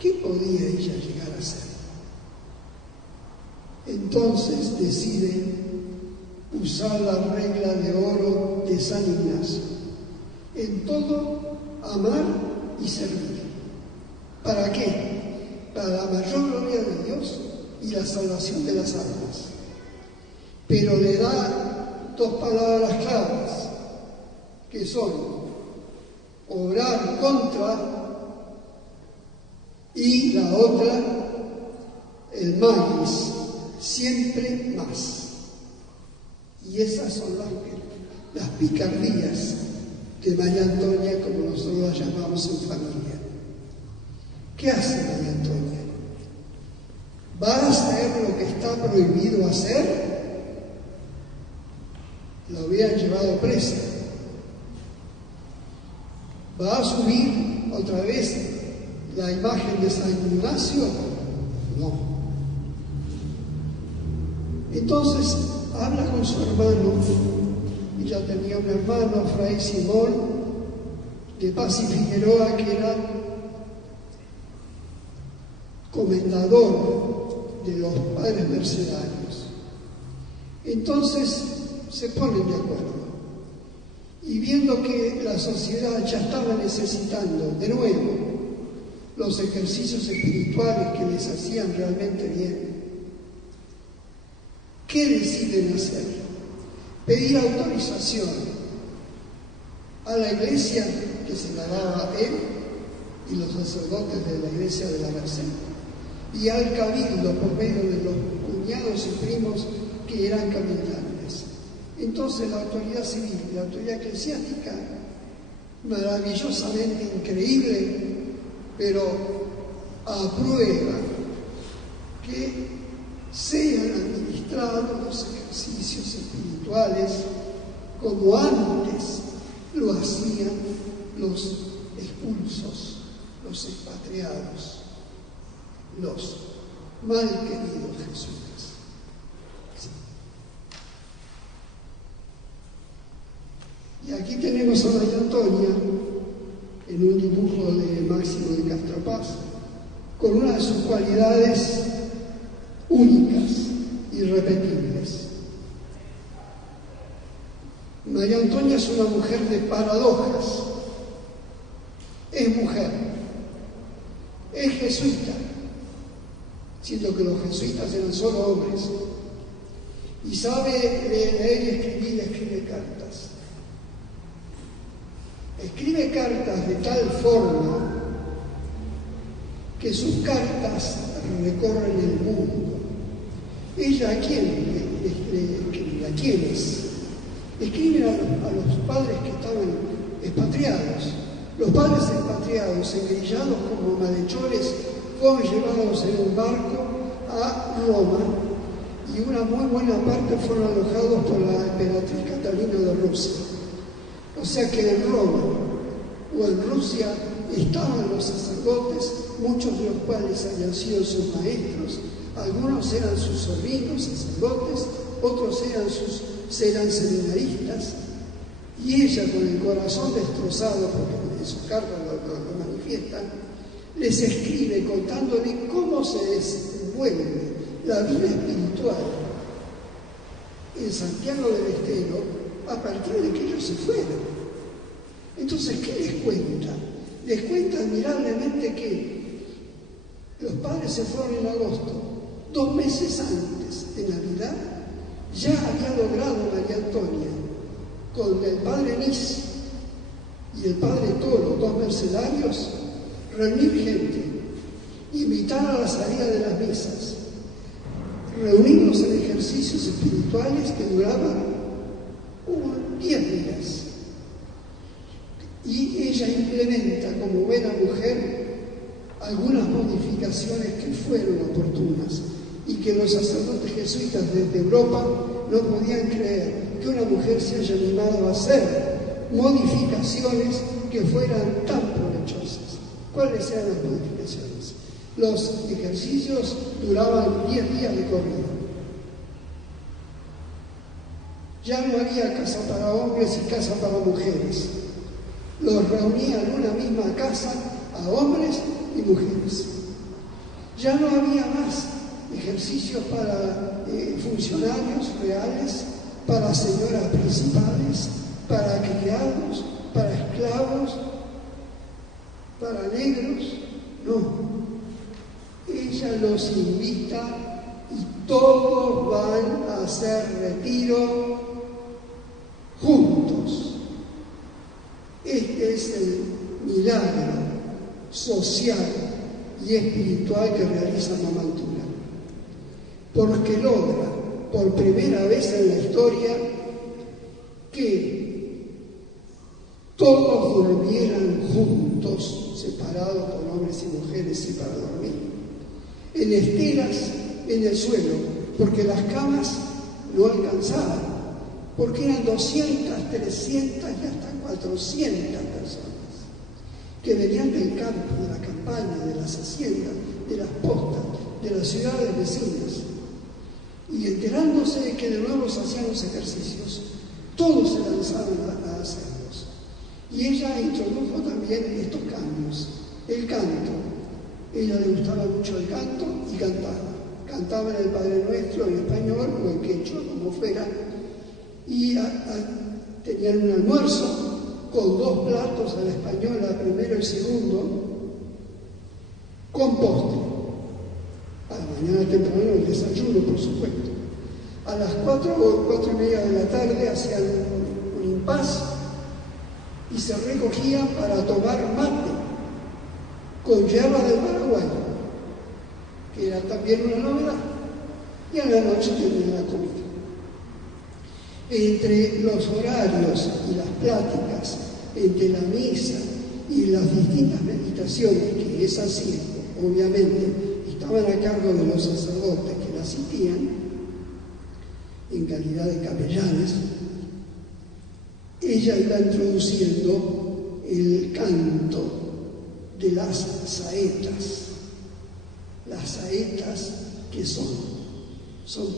¿Qué podía ella llegar a ser? Entonces decide usar la regla de oro de San Ignacio. En todo, amar y servir. ¿Para qué? Para la mayor gloria de Dios y la salvación de las almas. Pero le da 2 palabras claves, que son obrar contra y la otra, el magis, siempre más. Y esas son las picardías de María Antonia, como nosotros las llamamos en familia. ¿Qué hace María Antonia? ¿Va a hacer lo que está prohibido hacer? La hubieran llevado presa. ¿Va a subir otra vez la imagen de San Ignacio? No. Entonces habla con su hermano. Ella tenía un hermano, Fray Simón, de Paz y Figueroa, que era comendador de los padres mercedarios. Entonces se ponen de acuerdo, y viendo que la sociedad ya estaba necesitando de nuevo los ejercicios espirituales que les hacían realmente bien, ¿qué deciden hacer? Pedir autorización a la iglesia, que se la daba él y los sacerdotes de la iglesia de la Merced, y al cabildo por medio de los cuñados y primos que eran caminantes. Entonces la autoridad civil, la autoridad eclesiástica, maravillosamente increíble, pero aprueba que sean administrados los ejercicios espirituales como antes lo hacían los expulsos, los expatriados, los mal queridos jesuitas. Sí. Y aquí tenemos a María Antonia en un dibujo de Máximo de Castro Paz, con una de sus cualidades únicas, irrepetibles. María Antonia es una mujer de paradojas. Es mujer, es jesuita, siendo que los jesuitas eran solo hombres, y sabe leer y escribir, escribe cartas. Escribe cartas de tal forma que sus cartas recorren el mundo. Ella, ¿a quién escribe? ¿A quiénes? Escriben a los padres que estaban expatriados. Los padres expatriados, engrillados como malhechores, fueron llevados en un barco a Roma y una muy buena parte fueron alojados por la emperatriz Catalina de Rusia. O sea que en Roma o en Rusia estaban los sacerdotes, muchos de los cuales habían sido sus maestros, algunos eran sus sobrinos sacerdotes, otros eran seminaristas, y ella, con el corazón destrozado, porque en su carta lo manifiestan, les escribe contándole cómo se desenvuelve la vida espiritual en Santiago del Estero a partir de que ellos se fueron. Entonces, ¿qué les cuenta? Les cuenta admirablemente que los padres se fueron en agosto. 2 meses antes de Navidad ya había logrado María Antonia, con el padre Nis y el padre Toro, 2 mercedarios, reunir gente, invitar a la salida de las misas, reunirnos en ejercicios espirituales que duraban 10 días. Y ella implementa, como buena mujer, algunas modificaciones que fueron oportunas y que los sacerdotes jesuitas desde Europa no podían creer que una mujer se haya animado a hacer modificaciones que fueran tan provechosas. ¿Cuáles eran las modificaciones? Los ejercicios duraban 10 días de corrido. Ya no había casa para hombres y casa para mujeres. Los reunían en una misma casa a hombres y mujeres. Ya no había más ejercicios para funcionarios reales, para señoras principales, para criados, para esclavos, para negros. No. Ella los invita y todos van a hacer retiro juntos. Este es el milagro social y espiritual que realiza Mamá Antonia, porque logra por primera vez en la historia que todos durmieran juntos, separados por hombres y mujeres y para dormir, en esteras en el suelo, porque las camas no alcanzaban, porque eran 200, 300 y hasta 400 personas que venían del campo, de la campaña, de las haciendas, de las postas, de las ciudades vecinas. Y enterándose de que de nuevo se hacían los ejercicios, todos se lanzaron a hacerlos. Y ella introdujo también estos cambios. El canto. Ella le gustaba mucho el canto y cantaba. Cantaba en el Padre Nuestro en español o en quechua, como fuera. Y tenían un almuerzo con 2 platos a la española, primero y segundo, con postre. A la mañana temprano el desayuno, por supuesto. A las 4 o 4 y media de la tarde hacían un impas y se recogían para tomar mate con yerba del Paraguay, que era también una novedad. y a la noche tenían la comida. Entre los horarios y las pláticas, entre la misa y las distintas meditaciones que esas hacían, obviamente estaban a cargo de los sacerdotes que las asistían en calidad de capellanes, ella iba introduciendo el canto de las saetas. Las saetas, que son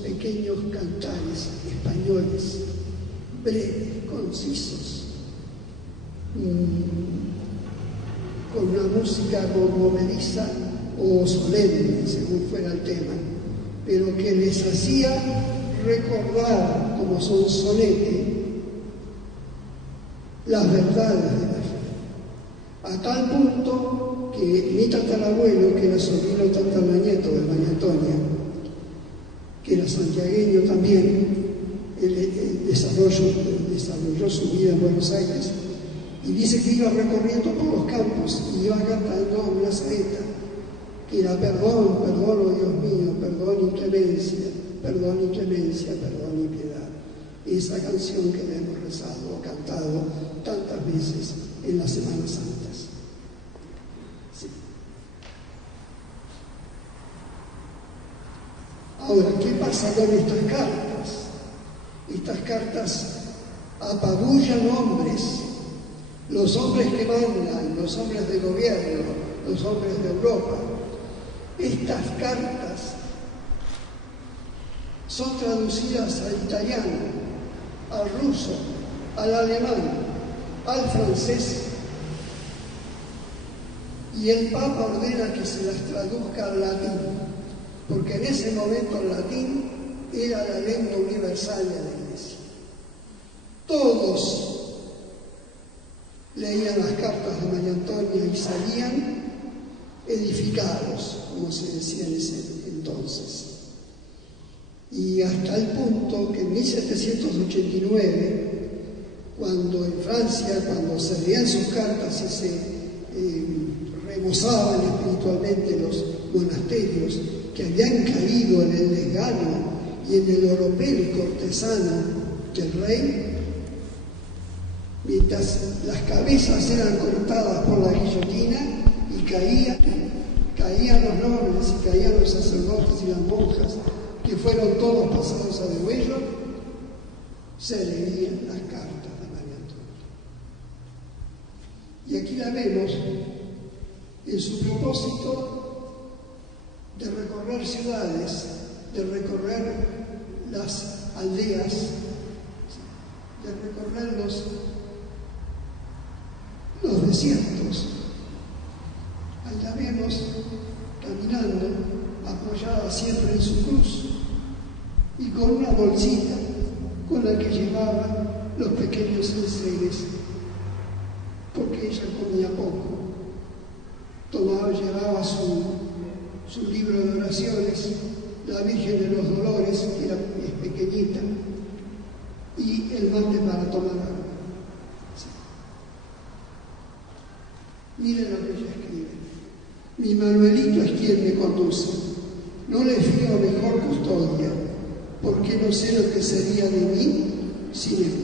pequeños cantares españoles, breves, concisos, con una música movediza o solemne, según fuera el tema, pero que les hacía recordar, como son sonete, las verdades de la fe. A tal punto que mi tatarabuelo, que era sobrino tataranieto de María Antonia, que era santiagueño también, él desarrolló su vida en Buenos Aires, y dice que iba recorriendo por los campos y iba cantando una saeta, que era perdón, perdón, oh Dios mío, perdón y clemencia, perdón y clemencia, perdón y piedad. Esa canción que le hemos rezado o cantado tantas veces en las Semanas Santas. Sí. Ahora, ¿qué pasa con estas cartas? Estas cartas apabullan hombres, los hombres que mandan, los hombres de gobierno, los hombres de Europa. Estas cartas son traducidas al italiano, al ruso, al alemán, al francés, y el Papa ordena que se las traduzca al latín, porque en ese momento el latín era la lengua universal de la Iglesia. Todos leían las cartas de María Antonia y salían edificados, como se decía en ese entonces. Y hasta el punto que en 1789, cuando en Francia, cuando se leían sus cartas y se remozaban espiritualmente los monasterios que habían caído en el desgano y en el oropel cortesano del rey, mientras las cabezas eran cortadas por la guillotina y caían los nobles y caían los sacerdotes y las monjas, que fueron todos pasados a degüello, se leían las cartas de María Antonia. Y aquí la vemos en su propósito de recorrer ciudades, de recorrer las aldeas, de recorrer los desiertos. Ahí la vemos caminando, apoyada siempre en su cruz y con una bolsita con la que llevaba los pequeños enseres, porque ella comía poco. Llevaba su libro de oraciones, la Virgen de los Dolores, que es pequeñita, y el mate para tomar agua. Sí. Miren lo que ella escribe. Mi Manuelito es quien me conduce. No le fío mejor custodia, porque no sé lo que sería de mí sin él.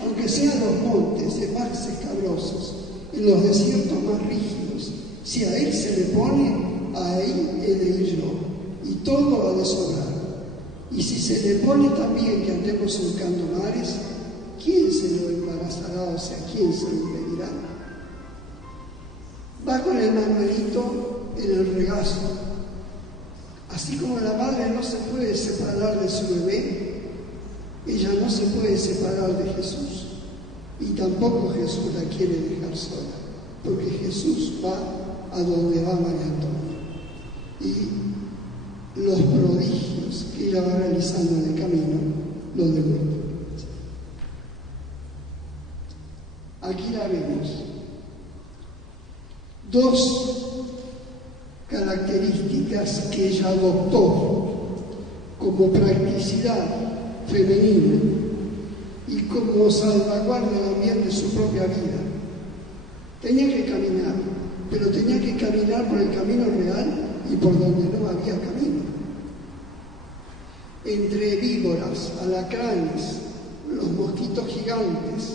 Aunque sean los montes de más escabrosos, en los desiertos más rígidos, si a él se le pone, a él he de ir yo, y todo ha de sobrar. Y si se le pone también que andemos surcando mares, ¿quién se lo embarazará? O sea, ¿quién se lo impedirá? Va con el Manuelito en el regazo. Así como la madre no se puede separar de su bebé, ella no se puede separar de Jesús. Y tampoco Jesús la quiere dejar sola, porque Jesús va a donde va María Antonia. Y los prodigios que ella va realizando en el camino lo devuelven. Aquí la vemos. Dos características que ella adoptó como practicidad femenina y como salvaguardia también de su propia vida. Tenía que caminar, pero tenía que caminar por el camino real y por donde no había camino. entre víboras, alacranes, los mosquitos gigantes,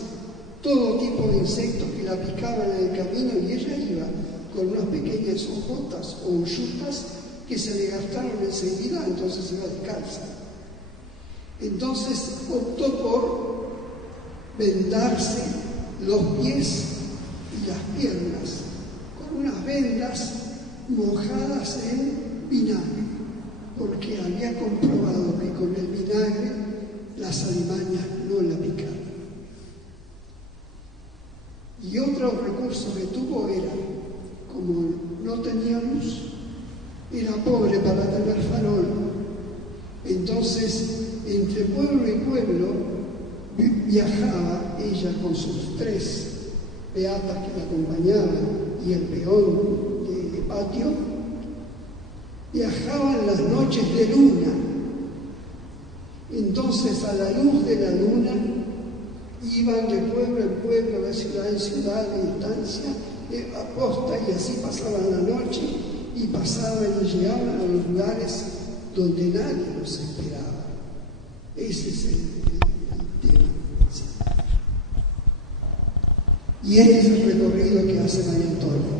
todo tipo de insectos que la picaban en el camino, y ella iba con unas pequeñas hojotas o ullutas que se le gastaron enseguida, entonces iba descalza. Entonces optó por vendarse los pies y las piernas con unas vendas mojadas en vinagre, porque había comprobado que con el vinagre las alimañas no la picaban. Y otro recurso que tuvo era, como no tenía luz, era pobre para tener farol, entonces entre pueblo y pueblo viajaba ella con sus 3 beatas que la acompañaban y el peón de patio, viajaban las noches de luna. Entonces a la luz de la luna iban de pueblo en pueblo, de ciudad en ciudad, de distancia, a posta, y así pasaban la noche y pasaban y llegaban a los lugares donde nadie los esperaba. Ese es el tema. Sí. Y este es el recorrido que hace María Antonia.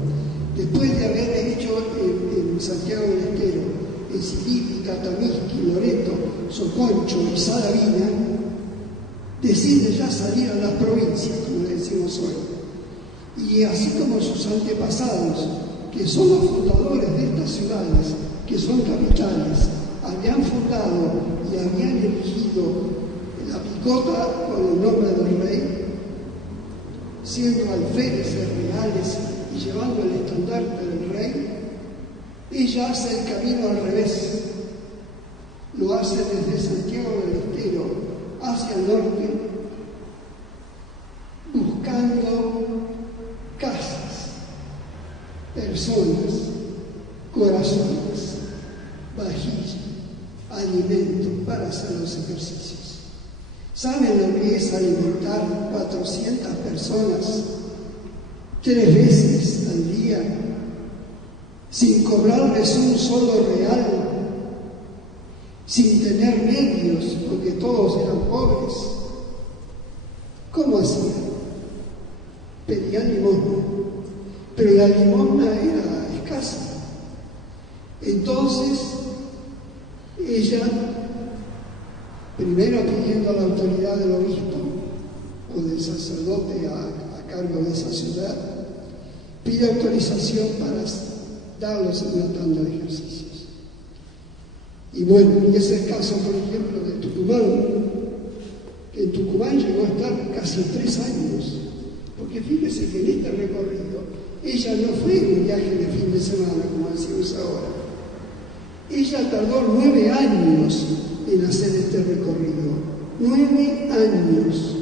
Después de haber hecho en Santiago del Estero, en Silipi, Catamisqui, Loreto, Soconcho y Salavina, decide ya salir a las provincias, como le decimos hoy. Y así como sus antepasados, que son los fundadores de estas ciudades, que son capitales, habían fundado y habían elegido la picota con el nombre del rey, siendo alféreces reales y llevando el estandarte del rey, ella hace el camino al revés. Lo hace desde Santiago del Estero hacia el norte, buscando casas, personas, corazones, vajilla, alimento para hacer los ejercicios. ¿Saben lo que es alimentar 400 personas 3 veces al día sin cobrarles un solo real, sin tener medios, porque todos eran pobres? ¿Cómo hacían? Pedían limosna, pero la limosna era escasa. Entonces ella, primero pidiendo a la autoridad del obispo o del sacerdote a cargo de esa ciudad, pide autorización para darlos en una tanda de ejercicios. Y bueno, y ese es el caso, por ejemplo, de Tucumán, que en Tucumán llegó a estar casi 3 años, porque fíjese que en este recorrido ella no fue un viaje de fin de semana, como decimos ahora. Ella tardó 9 años en hacer este recorrido, 9 años,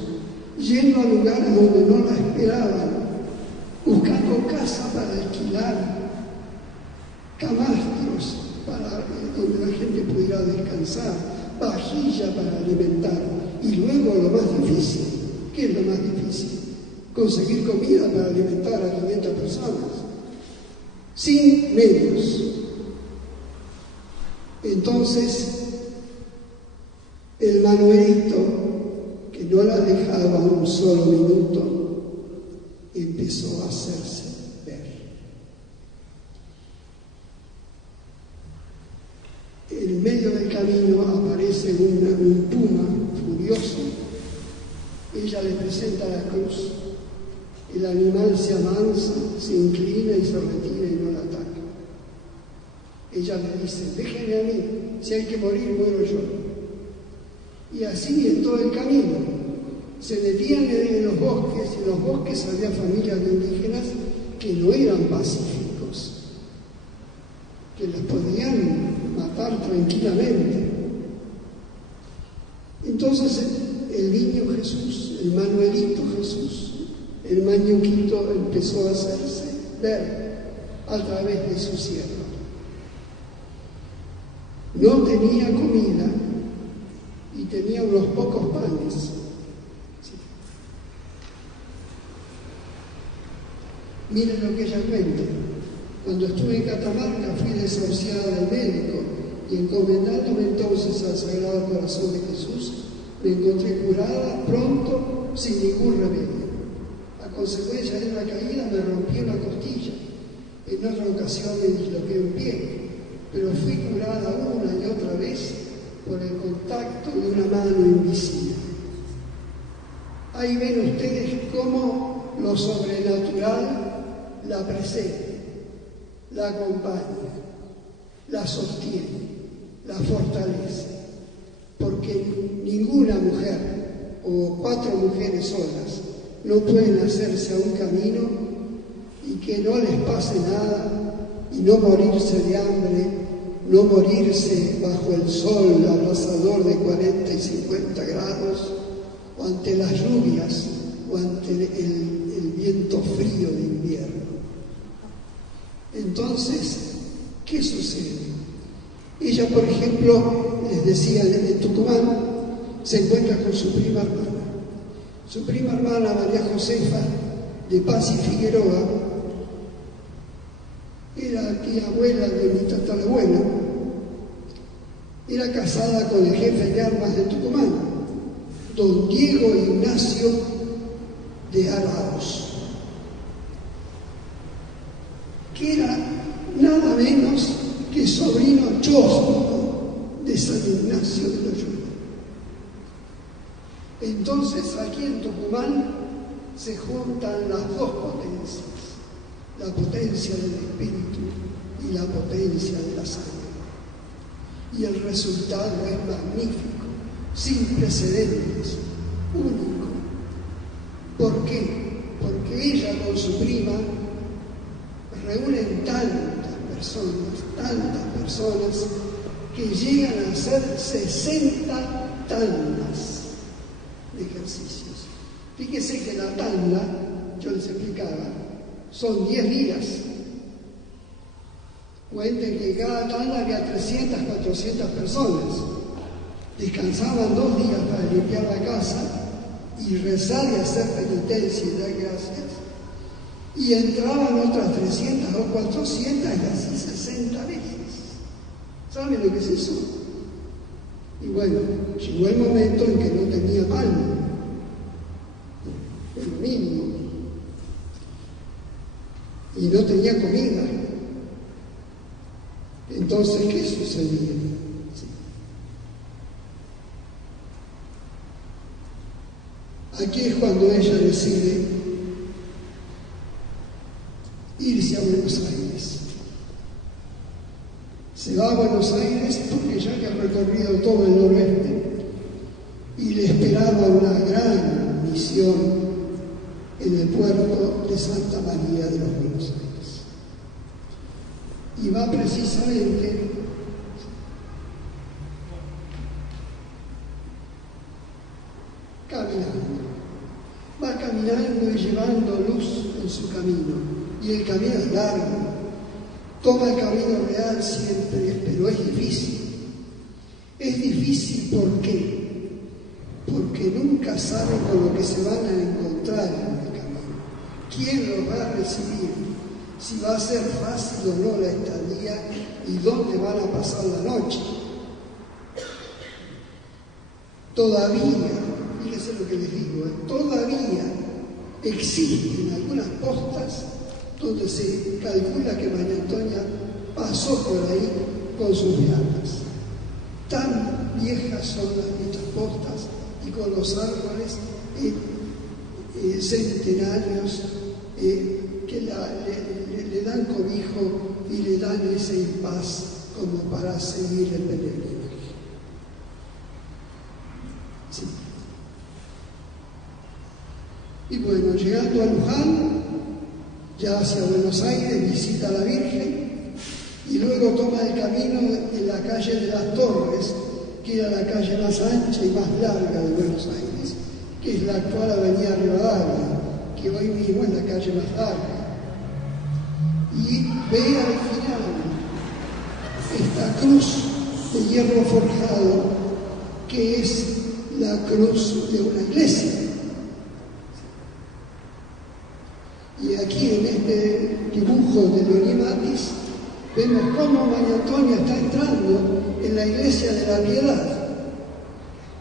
yendo a lugares donde no la esperaban, buscando casa para alquilar, camastros para donde la gente pudiera descansar, vajilla para alimentar, y luego lo más difícil. ¿Qué es lo más difícil? Conseguir comida para alimentar a 500 personas, sin medios. Entonces, el Manuelito, que no la dejaba un solo minuto, empezó a hacerse ver. En medio del camino aparece un puma furioso. Ella le presenta la cruz. El animal se amansa, se inclina y se retira y no la ataca. Ella le dice: déjenme a mí, si hay que morir, muero yo. Y así en todo el camino. Se metían en los bosques, y en los bosques había familias de indígenas que no eran pacíficos, que las podían matar tranquilamente. Entonces el niño Jesús, el Manuelito Jesús, el mañuquito, empezó a hacerse ver a través de su sierva. No tenía comida y tenía unos pocos panes. Sí. Miren lo que ella cuenta. Cuando estuve en Catamarca fui desahuciada del médico y encomendándome entonces al Sagrado Corazón de Jesús, me encontré curada pronto, sin ningún remedio. A consecuencia de una caída me rompí una costilla. En otra ocasión me disloqué un pie, pero fui curada una y otra vez por el contacto de una mano invisible. Ahí ven ustedes cómo lo sobrenatural la presente, la acompaña, la sostiene, la fortalece, porque ninguna mujer o 4 mujeres solas no pueden hacerse a un camino y que no les pase nada y no morirse de hambre, no morirse bajo el sol abrasador de 40 y 50 grados, o ante las lluvias, o ante el viento frío de invierno. Entonces, ¿qué sucede? Ella, por ejemplo, les decía, en Tucumán, se encuentra con su prima hermana. Su prima hermana, María Josefa, de Paz y Figueroa, era tía abuela de mi tatarabuela, era casada con el jefe de armas de Tucumán, don Diego Ignacio de Arauz, que era nada menos que sobrino chóstico de San Ignacio de Loyola. Entonces aquí en Tucumán se juntan las dos potencias, la potencia del espíritu y la potencia de la sangre. Y el resultado es magnífico, sin precedentes, único. ¿Por qué? Porque ella con su prima reúnen tantas personas, que llegan a hacer 60 tandas de ejercicios. Fíjese que la tanda, yo les explicaba, son 10 días. Cuenten que cada tanda había 300, 400 personas. Descansaban 2 días para limpiar la casa y rezar y hacer penitencia y dar gracias. Y entraban otras 300 o 400 y así 60 veces. ¿Saben lo que es eso? Y bueno, llegó el momento en que no tenía pan, el mínimo, y no tenía comida. Entonces, ¿qué sucedía? Aquí es cuando ella decide irse a Buenos Aires. Se va a Buenos Aires porque ya que ha recorrido todo el noroeste y le esperaba una gran misión en el puerto de Santa María de los Buenos Aires. Y va precisamente caminando. Va caminando y llevando luz en su camino. Y el camino es largo. Toma el camino real siempre, pero es difícil. Es difícil, ¿por qué? Porque nunca saben con lo que se van a encontrar en el camino. ¿Quién los va a recibir? Si va a ser fácil o no la estadía y dónde van a pasar la noche. Todavía, fíjense lo que les digo, todavía existen algunas postas donde se calcula que María Antonia pasó por ahí con sus vianas. Tan viejas son estas postas y con los árboles centenarios que le dan cobijo y le dan ese impas como para seguir el peregrinaje. Sí. Y bueno, llegando a Luján, ya hacia Buenos Aires, visita a la Virgen y luego toma el camino en la calle de las Torres, que era la calle más ancha y más larga de Buenos Aires, que es la actual avenida Rivadavia, que hoy mismo es la calle más larga. Y ve al final esta cruz de hierro forjado, que es la cruz de una iglesia. Y aquí en este dibujo de Leoní Matis vemos cómo María Antonia está entrando en la Iglesia de la Piedad.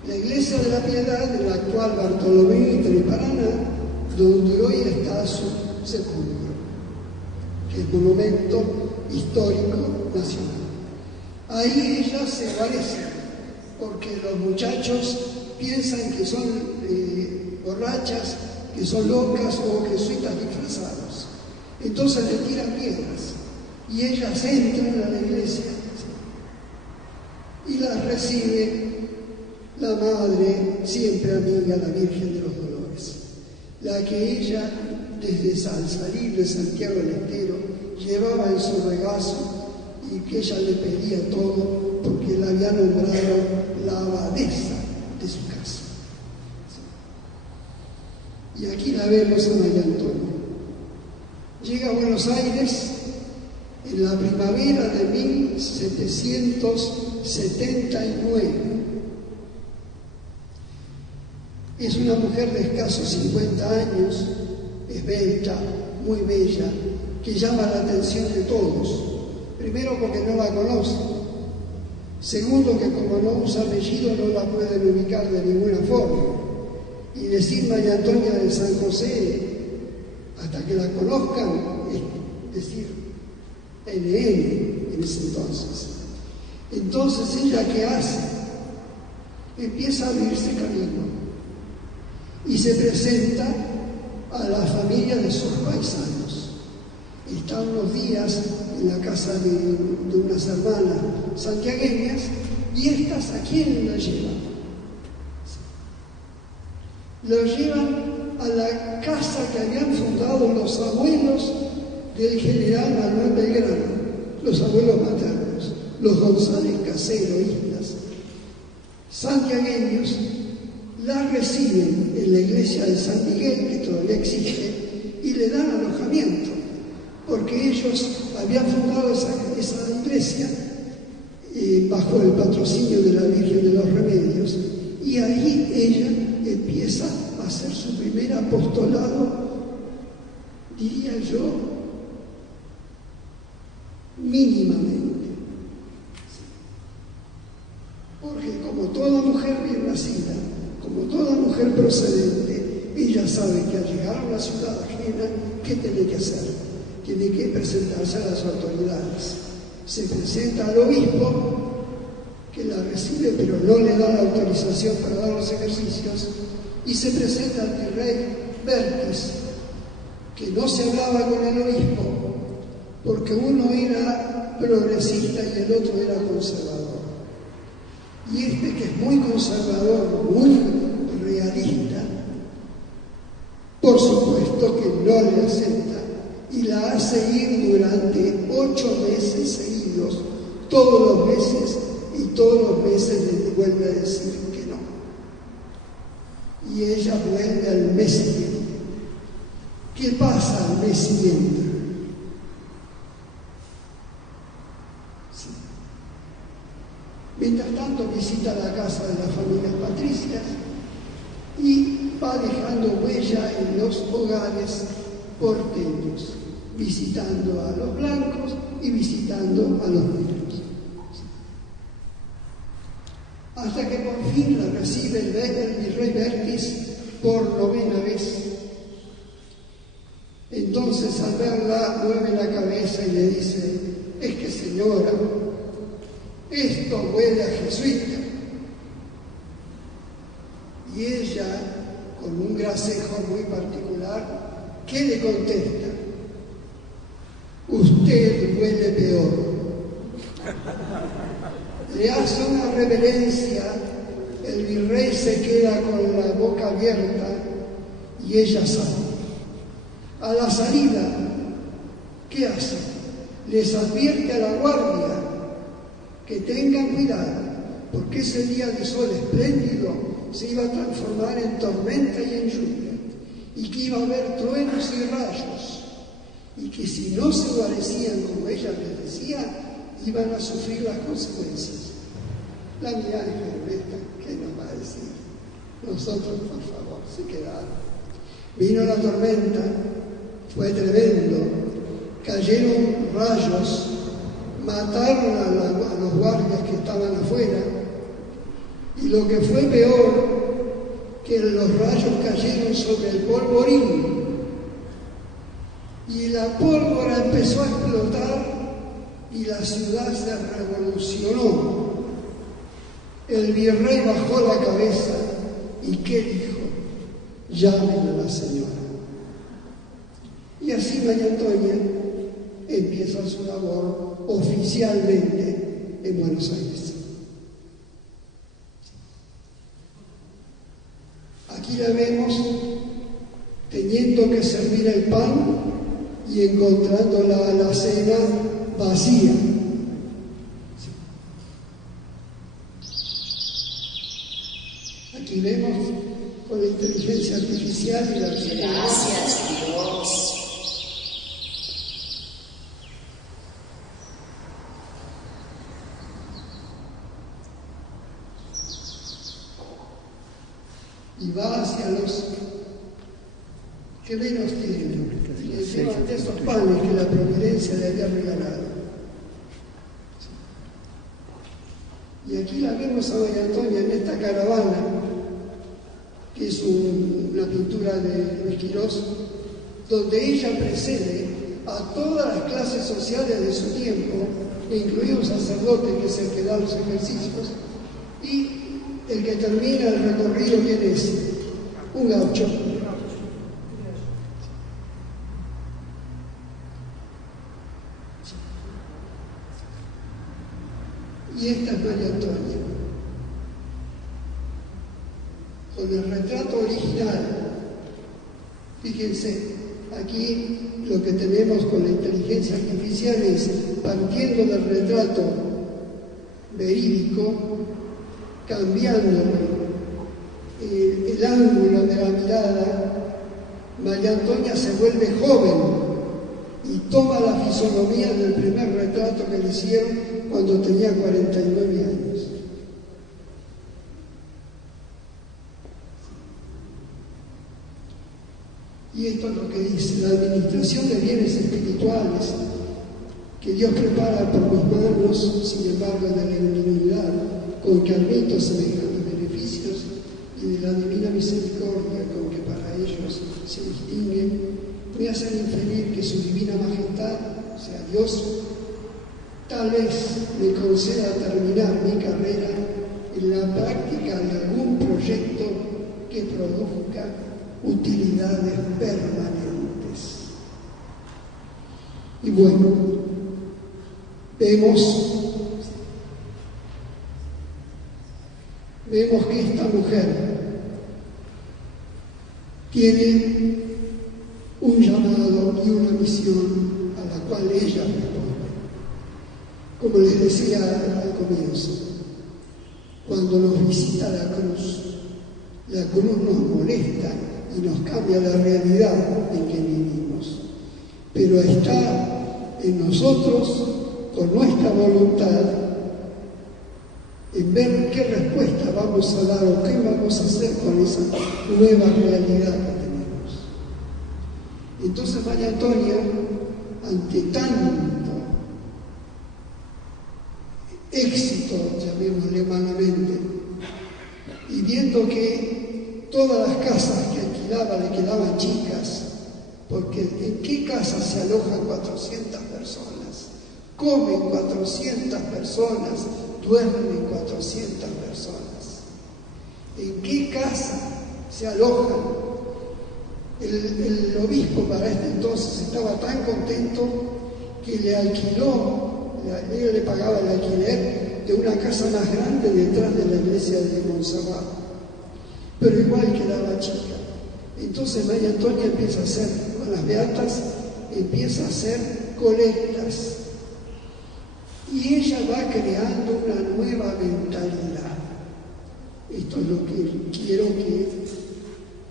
La Iglesia de la Piedad, en la actual Bartolomé y Paraná, donde hoy está su sepulcro, que es monumento histórico nacional. Ahí ella se aparece, porque los muchachos piensan que son borrachas, que son locas o jesuitas disfrazados. Entonces le tiran piedras y ellas entran a la iglesia y las recibe la madre, siempre amiga, la Virgen de los Dolores, la que ella desde al salir de Santiago del Estero llevaba en su regazo y que ella le pedía todo porque la había nombrado la abadesa de su casa. Y aquí la vemos a María Antonia. Llega a Buenos Aires en la primavera de 1779. Es una mujer de escasos 50 años, esbelta, muy bella, que llama la atención de todos. Primero porque no la conocen. Segundo que como no usa apellido no la pueden ubicar de ninguna forma. Y decir María Antonia de San José, hasta que la conozcan, es decir, NN en ese entonces. Entonces ella, ¿qué hace? Empieza a abrirse camino y se presenta a la familia de sus paisanos. Está unos días en la casa de unas hermanas santiagueñas, y estas, ¿a quién la llevan? Lo llevan a la casa que habían fundado los abuelos del general Manuel Belgrano, los abuelos maternos, los González Casero, Islas, santiagueños. La reciben en la iglesia de San Miguel, que todavía existe, y le dan alojamiento, porque ellos habían fundado esa iglesia bajo el patrocinio de la Virgen de los Remedios, y ahí ella empieza a hacer su primer apostolado, diría yo, mínimamente. Porque como toda mujer bien nacida, como toda mujer procedente, ella sabe que al llegar a una ciudad ajena, ¿qué tiene que hacer? Tiene que presentarse a las autoridades. Se presenta al obispo, que la recibe, pero no le da la autorización para dar los ejercicios, y se presenta al virrey Vértiz, que no se hablaba con el obispo, porque uno era progresista y el otro era conservador. Y este, que es muy conservador, muy realista, por supuesto que no le acepta y la hace ir durante 8 meses seguidos, todos los meses, y todos los meses le vuelve a decir que no. Y ella vuelve al mes siguiente. ¿Qué pasa al mes siguiente? Sí. Mientras tanto visita la casa de las familias patricias y va dejando huella en los hogares porteños, visitando a los blancos y visitando a los negros. Hasta que por fin la recibe el virrey Vértiz por 9ª vez. Entonces, al verla, mueve la cabeza y le dice: es que, señora, esto huele a jesuita. Y ella, con un gracejo muy particular, ¿qué le contesta? Usted huele peor. Le hace una reverencia, el virrey se queda con la boca abierta y ella sale. A la salida, ¿qué hace? Les advierte a la guardia que tengan cuidado, porque ese día de sol espléndido se iba a transformar en tormenta y en lluvia, y que iba a haber truenos y rayos, y que si no se guarecían como ella les decía, iban a sufrir las consecuencias. La mía es ¿qué nos va a decir? Nosotros, por favor, se quedaron. Vino la tormenta, fue tremendo, cayeron rayos mataron a los guardias que estaban afuera, y lo que fue peor, que los rayos cayeron sobre el polvorín, y la pólvora empezó a explotar y la ciudad se revolucionó. El virrey bajó la cabeza y ¿qué dijo? Llamen a la señora. Y así María Antonia empieza su labor oficialmente en Buenos Aires. Aquí la vemos teniendo que servir el pan y encontrando la alacena vacía. Aquí vemos con la inteligencia artificial y la Gracias, Dios. y va hacia los que menos tienen, y llevan de esos panes que la providencia le había regalado. Y aquí la vemos a María Antonia en esta caravana, que es una pintura de Quirós, donde ella precede a todas las clases sociales de su tiempo, incluido un sacerdote que es el que da los ejercicios, y el que termina el recorrido, ¿quién es? Un gaucho. Y esta es María Antonia, con el retrato original. Fíjense, aquí lo que tenemos con la inteligencia artificial es, partiendo del retrato verídico, cambiando el ángulo de la mirada, María Antonia se vuelve joven y toma la fisonomía del primer retrato que le hicieron cuando tenía 49 años. Y esto es lo que dice: la administración de bienes espirituales que Dios prepara por mis manos, sin embargo, de la divinidad con que admito semejantes beneficios y de la divina misericordia con que para ellos se distinguen, me hacen inferir que su divina majestad, o sea Dios, tal vez me conceda terminar mi carrera en la práctica de algún proyecto que produzca utilidades permanentes. Y bueno, vemos que esta mujer tiene un llamado y una misión a la cual ella responde. Como les decía al comienzo, cuando nos visita la cruz nos molesta y nos cambia la realidad en que vivimos, pero está en nosotros, con nuestra voluntad, en ver qué respuesta vamos a dar o qué vamos a hacer con esa nueva realidad que tenemos. Entonces María Antonia, ante tanto éxito, llamémosle humanamente, y viendo que todas las casas que alquilaba le quedaban chicas, porque ¿en qué casa se alojan 400 personas? Comen 400 personas, duermen 400 personas. ¿En qué casa se alojan? El obispo para este entonces estaba tan contento que le alquiló, él le pagaba el alquiler de una casa más grande detrás de la iglesia de Montserrat, pero igual quedaba chica. Entonces María Antonia empieza a hacer, con las beatas, empieza a hacer colectas. Y ella va creando una nueva mentalidad. Esto es lo que quiero que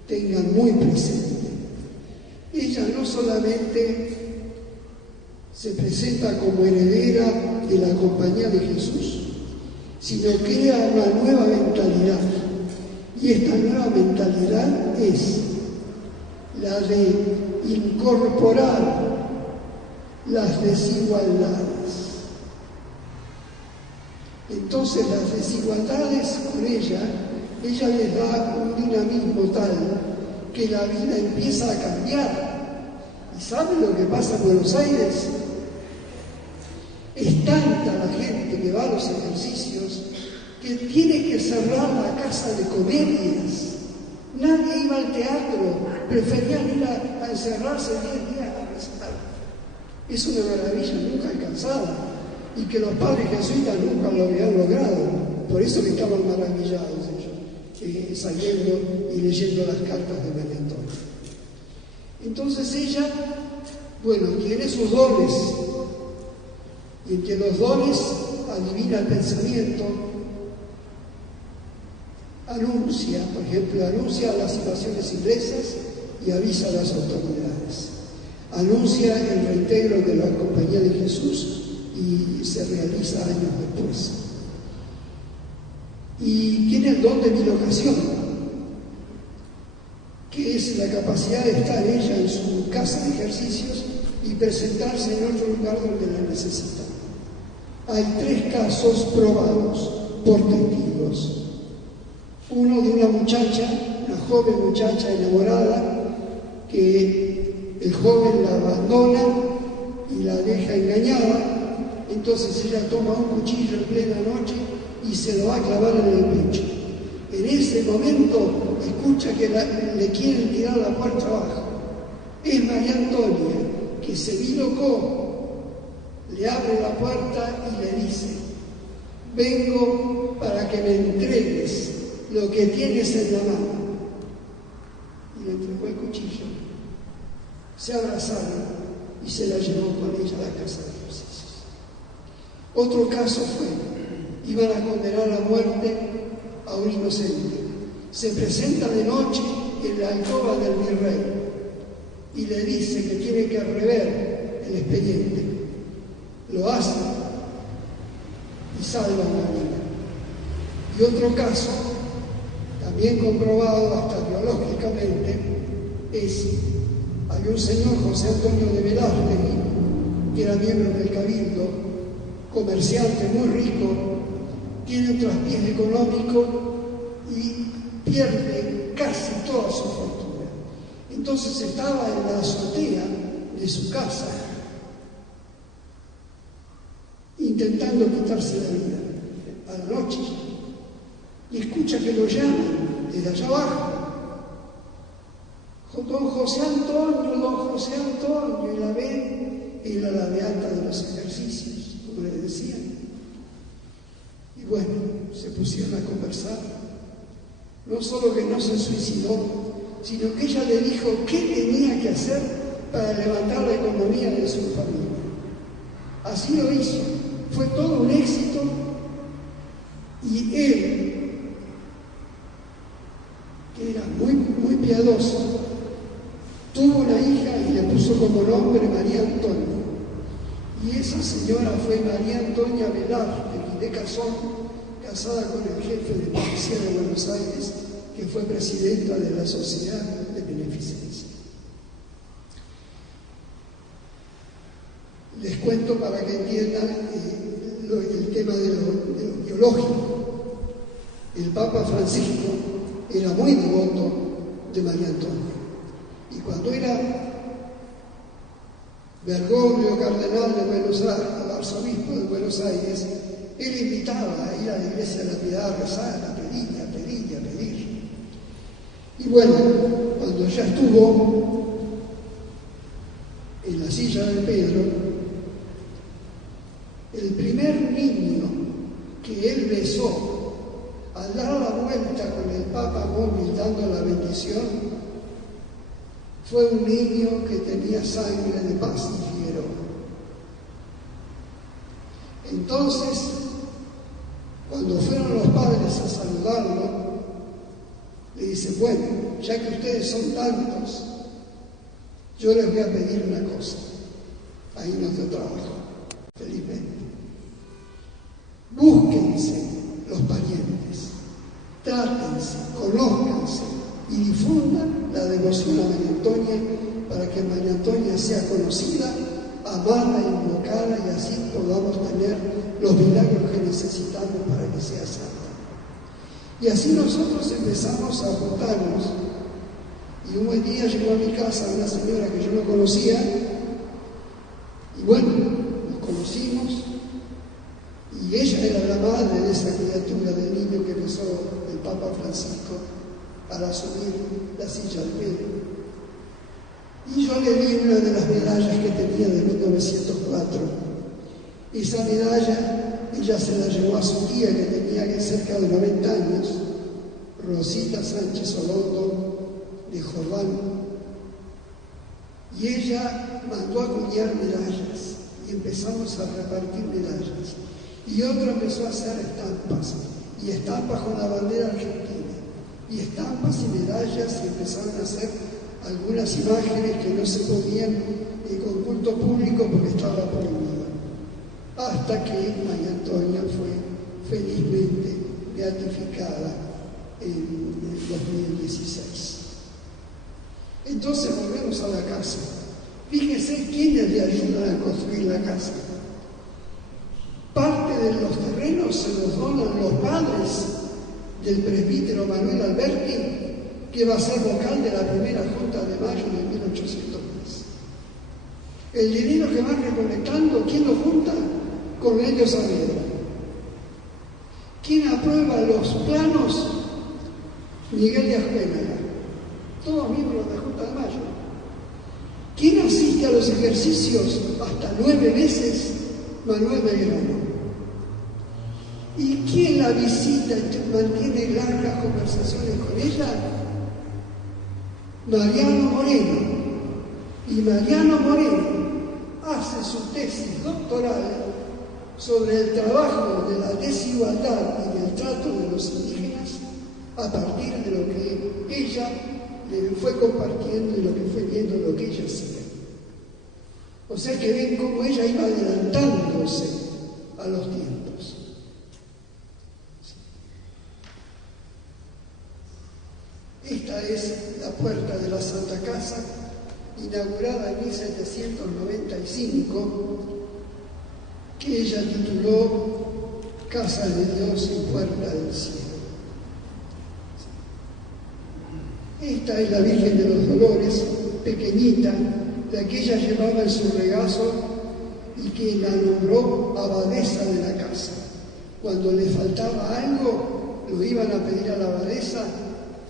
tengan muy presente. Ella no solamente se presenta como heredera de la compañía de Jesús, sino crea una nueva mentalidad. Y esta nueva mentalidad es la de incorporar las desigualdades. Entonces las desigualdades con ella les da un dinamismo tal que la vida empieza a cambiar. ¿Y saben lo que pasa en Buenos Aires? Es tanta la gente que va a los ejercicios que tiene que cerrar la casa de comedias. Nadie iba al teatro, preferían ir a encerrarse 10 días a rezar. Es una maravilla nunca alcanzada y que los padres jesuitas nunca lo habían logrado. Por eso que estaban maravillados ellos, saliendo y leyendo las cartas de María Antonia. Entonces ella, bueno, tiene sus dones, y entre los dones adivina el pensamiento, anuncia, por ejemplo, anuncia las invasiones inglesas y avisa a las autoridades. Anuncia el reintegro de la Compañía de Jesús y se realiza años después. Y tiene el don de bilocación, que es la capacidad de estar ella en su casa de ejercicios y presentarse en otro lugar donde la necesita. Hay 3 casos probados por testigos. Uno de una muchacha, una joven muchacha enamorada, que el joven la abandona y la deja engañada, entonces ella toma un cuchillo en plena noche y se lo va a clavar en el pecho. En ese momento escucha que le quieren tirar la puerta abajo. Es María Antonia, que se bilocó, le abre la puerta y le dice: vengo para que me entregues lo que tienes en la mano. Y le entregó el cuchillo. Se abrazaron y se la llevó con ella a la casa de ejercicios. Otro caso fue, iban a condenar a muerte a un inocente. Se presenta de noche en la alcoba del virrey y le dice que tiene que rever el expediente. Lo hace y salva una vida. Y otro caso, también comprobado hasta biológicamente, es, hay un señor, José Antonio de Velázquez, que era miembro del Cabildo, comerciante muy rico, tiene un traspiés económico y pierde casi toda su fortuna. Entonces estaba en la azotea de su casa intentando quitarse la vida a la noche y escucha que lo llaman desde allá abajo: don José Antonio, y la ve, era la beata de los ejercicios, como le decían. Y bueno, se pusieron a conversar. No solo que no se suicidó, sino que ella le dijo qué tenía que hacer para levantar la economía de su familia. Así lo hizo. Fue todo un éxito y él, que era muy piadoso, tuvo una hija y le puso como nombre María Antonia. Y esa señora fue María Antonia Velázquez de Cazón, casada con el jefe de policía de Buenos Aires, que fue presidenta de la Sociedad de Beneficencia. Les cuento para que entiendan el tema de lo biológico. El Papa Francisco era muy devoto de María Antonia. Y cuando era Bergoglio, cardenal de Buenos Aires, arzobispo de Buenos Aires, él invitaba a ir a la iglesia de la Piedad a rezar, a pedir. Y bueno, cuando ya estuvo en la silla de Pedro, el primer niño que él besó al dar la vuelta con el Papa móvil dando la bendición fue un niño que tenía sangre de Paz y Figueroa. Entonces, cuando fueron los padres a saludarlo, le dice: bueno, ya que ustedes son tantos, yo les voy a pedir una cosa. Ahí nos dio trabajo, felizmente. Búsquense los parientes, trátense, conózcanse y difundan la devoción a María Antonia para que María Antonia sea conocida amada, invocada, y así podamos tener los milagros que necesitamos para que sea santa. Y así nosotros empezamos a juntarnos. Y un buen día llegó a mi casa una señora que yo no conocía, y bueno, nos conocimos, y ella era la madre de esa criatura, del niño que besó el Papa Francisco para asumir la silla de Pedro. Y yo le di una de las medallas que tenía de 1904. Esa medalla ella se la llevó a su tía, que tenía cerca de 90 años, Rosita Sánchez Olondo, de Jordán, y ella mandó a acuñar medallas y empezamos a repartir medallas, y otro empezó a hacer estampas con la bandera argentina, y estampas y medallas, y empezaron a hacer algunas imágenes que no se podían con culto público porque estaba prohibido, hasta que María Antonia fue felizmente beatificada en el 2016. Entonces volvemos a la casa. Fíjense quiénes le ayudan a construir la casa. Parte de los terrenos se los donan los padres del presbítero Manuel Alberti, que va a ser vocal de la primera Junta de Mayo de 1810. El dinero que van recolectando, ¿quién lo junta? Cornelio Saavedra. ¿Quién aprueba los planos? Miguel de Ascuénaga. Todos miembros de la Junta de Mayo. ¿Quién asiste a los ejercicios hasta 9 veces? Manuel Belgrano. ¿Y quién la visita y mantiene largas conversaciones con ella? Mariano Moreno. Y Mariano Moreno hace su tesis doctoral sobre el trabajo de la desigualdad y del trato de los indígenas a partir de lo que ella le fue compartiendo y lo que fue viendo, lo que ella hacía. O sea que ven cómo ella iba adelantándose a los tiempos. Esta es la puerta de la Santa Casa, inaugurada en 1795, que ella tituló Casa de Dios y Puerta del Cielo. Esta es la Virgen de los Dolores, pequeñita, la que ella llevaba en su regazo y que la nombró abadesa de la casa. Cuando le faltaba algo, lo iban a pedir a la abadesa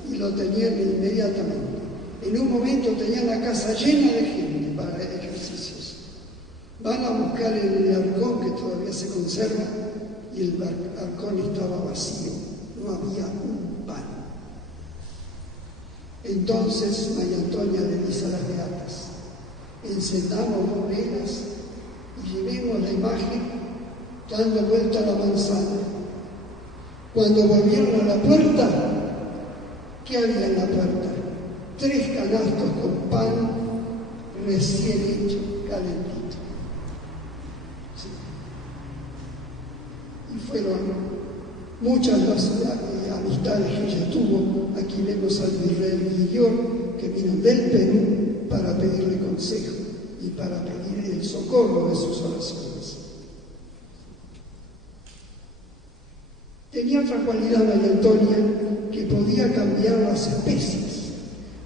y lo tenían inmediatamente. En un momento tenían la casa llena de gente para ejercicios. Van a buscar el arcón que todavía se conserva y el arcón estaba vacío, no había un pan. Entonces María Antonia le dice a las beatas: encendamos 2 velas y llevemos la imagen dando vuelta a la manzana. Cuando volvieron a la puerta, ¿qué había en la puerta? 3 canastos con pan recién hecho, calentito. Sí. Y fueron muchas las amistades que ella tuvo. Aquí vemos al virrey Guillón, que vino del Perú para pedirle consejo y para pedir el socorro de sus oraciones. Tenía otra cualidad María Antonia, que podía cambiar las especies,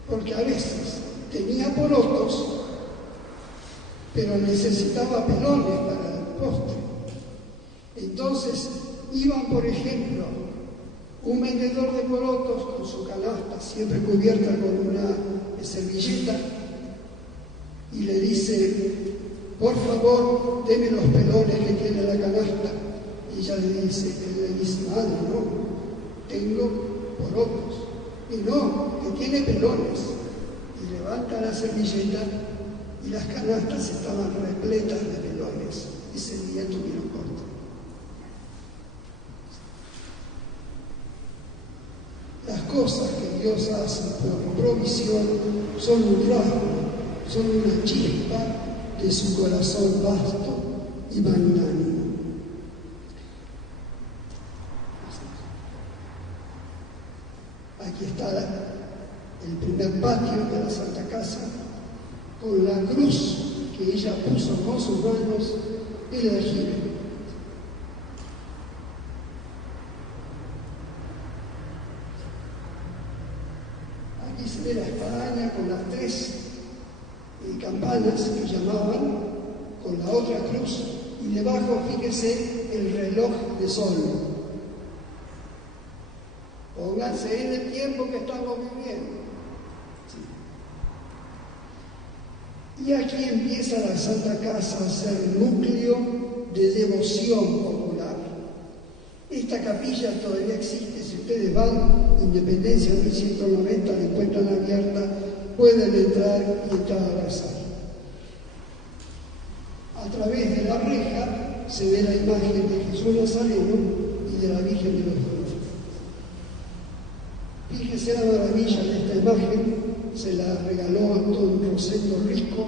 porque a veces tenía porotos, pero necesitaba pelones para el postre. Entonces iban, por ejemplo, un vendedor de porotos con su canasta siempre cubierta con una servilleta y le dice: por favor, deme los pelones que tiene la canasta. Y ella le dice: madre, no, tengo porotos. Y no, que tiene pelones. Y levanta la servilleta y las canastas estaban repletas de pelones. Ese día tuvieron corte. Las cosas que Dios hace por provisión son un rasgo, son una chispa de su corazón vasto y magnánimo. Aquí está el primer patio de la Santa Casa, con la cruz que ella puso con sus manos el aljibe. Aquí se ve la espadaña con las 3 campanas que llamaban, con la otra cruz, y debajo, fíjese, el reloj de sol. Pónganse en el tiempo que estamos viviendo. Y aquí empieza la Santa Casa a ser núcleo de devoción popular. Esta capilla todavía existe. Si ustedes van, Independencia 1190, la encuentran abierta, pueden entrar y entrar a rezar. A través de la reja se ve la imagen de Jesús Nazareno y de la Virgen de los Dolores. Fíjese la maravilla de esta imagen, se la regaló don Rosendo Rico,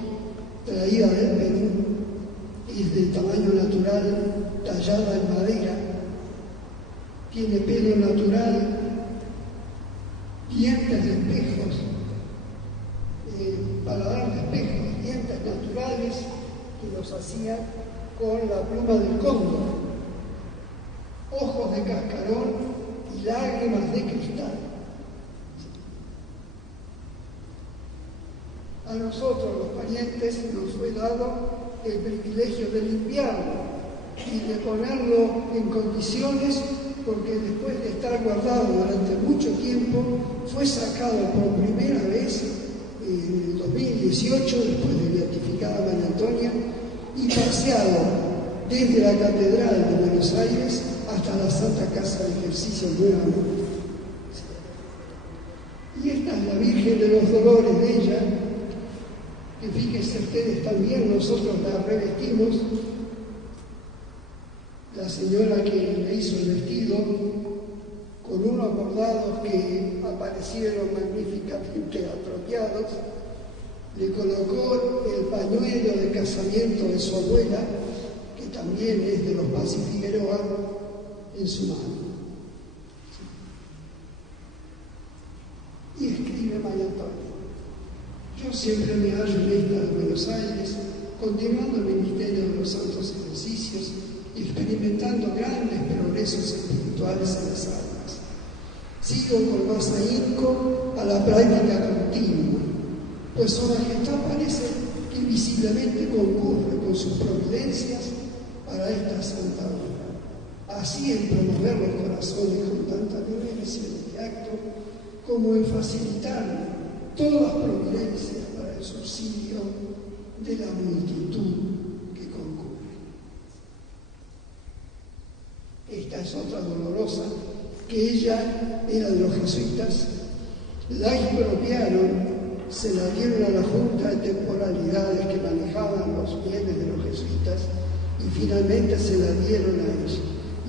traída del Perú, es de tamaño natural, tallada en madera, tiene pelo natural, dientes de espejos, paladar de espejos, dientes naturales que los hacía con la pluma del cóndor, ojos de cascarón y lágrimas de cristal. A nosotros, los parientes, nos fue dado el privilegio de limpiarlo y de ponerlo en condiciones, porque después de estar guardado durante mucho tiempo, fue sacado por primera vez en el 2018, después de beatificada María Antonia, y paseado desde la Catedral de Buenos Aires hasta la Santa Casa de Ejercicio nuevamente. Y esta es la Virgen de los Dolores de ella, que fíjense ustedes también, nosotros la revestimos. La señora que le hizo el vestido, con unos bordados que aparecieron magníficamente apropiados, le colocó el pañuelo de casamiento de su abuela, que también es de los Pazzi Figueroa, en su mano. Y escribe María Antonia: yo siempre me hallo en esta de Buenos Aires, continuando el ministerio de los santos ejercicios y experimentando grandes progresos espirituales en las almas. Sigo con más ahínco a la práctica continua, pues su majestad parece que visiblemente concurre con sus providencias para esta santa obra, así en promover los corazones con tanta reverencia en este acto, como en facilitar todas providencias para el subsidio de la multitud que concurre. Esta es otra dolorosa, que ella era de los jesuitas, la expropiaron, se la dieron a la Junta de Temporalidades que manejaban los bienes de los jesuitas y finalmente se la dieron a ella.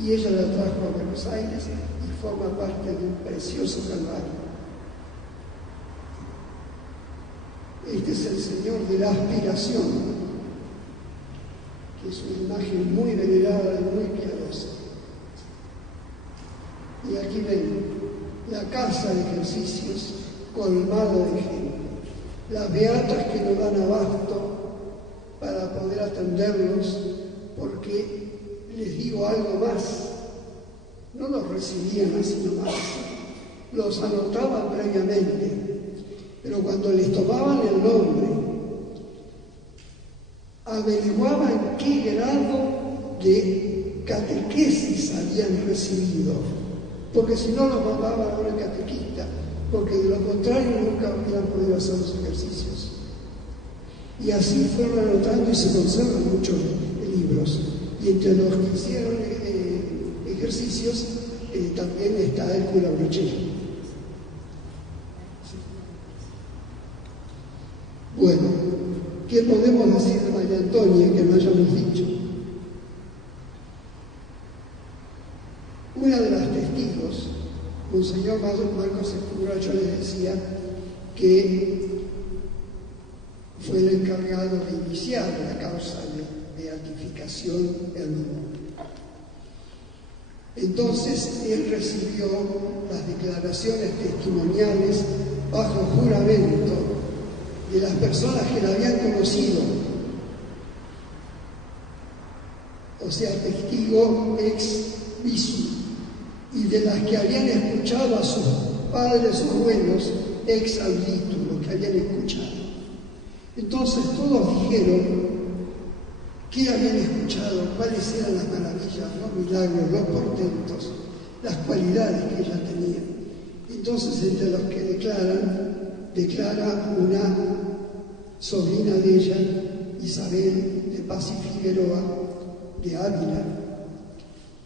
Y ella la trajo a Buenos Aires y forma parte de un precioso calvario. Este es el Señor de la Aspiración, que es una imagen muy venerada y muy piadosa. Y aquí ven la casa de ejercicios colmada de gente, las beatas que no dan abasto para poder atenderlos, porque les digo algo más, no los recibían así nomás, los anotaban previamente, pero cuando les tomaban el nombre, averiguaban qué grado de catequesis habían recibido, porque si no los mandaban a una catequista, porque de lo contrario nunca hubieran podido hacer los ejercicios. Y así fueron anotando y se conservan muchos libros. Y entre los que hicieron ejercicios también está el cura Brochero. Bueno, ¿qué podemos decir de María Antonia que no hayamos dicho? Una de las testigos, Monseñor Marcos Escuracho, le decía que fue el encargado de iniciar la causa de beatificación en el mundo. Entonces él recibió las declaraciones testimoniales bajo juramento de las personas que la habían conocido o sea, testigo ex visu, y de las que habían escuchado a sus padres o abuelos ex auditu, los que habían escuchado. Entonces todos dijeron qué habían escuchado, cuáles eran las maravillas, los milagros, los portentos, las cualidades que ella tenía. Entonces, entre los que declara una sobrina de ella, Isabel de Paz y Figueroa, de Ávila,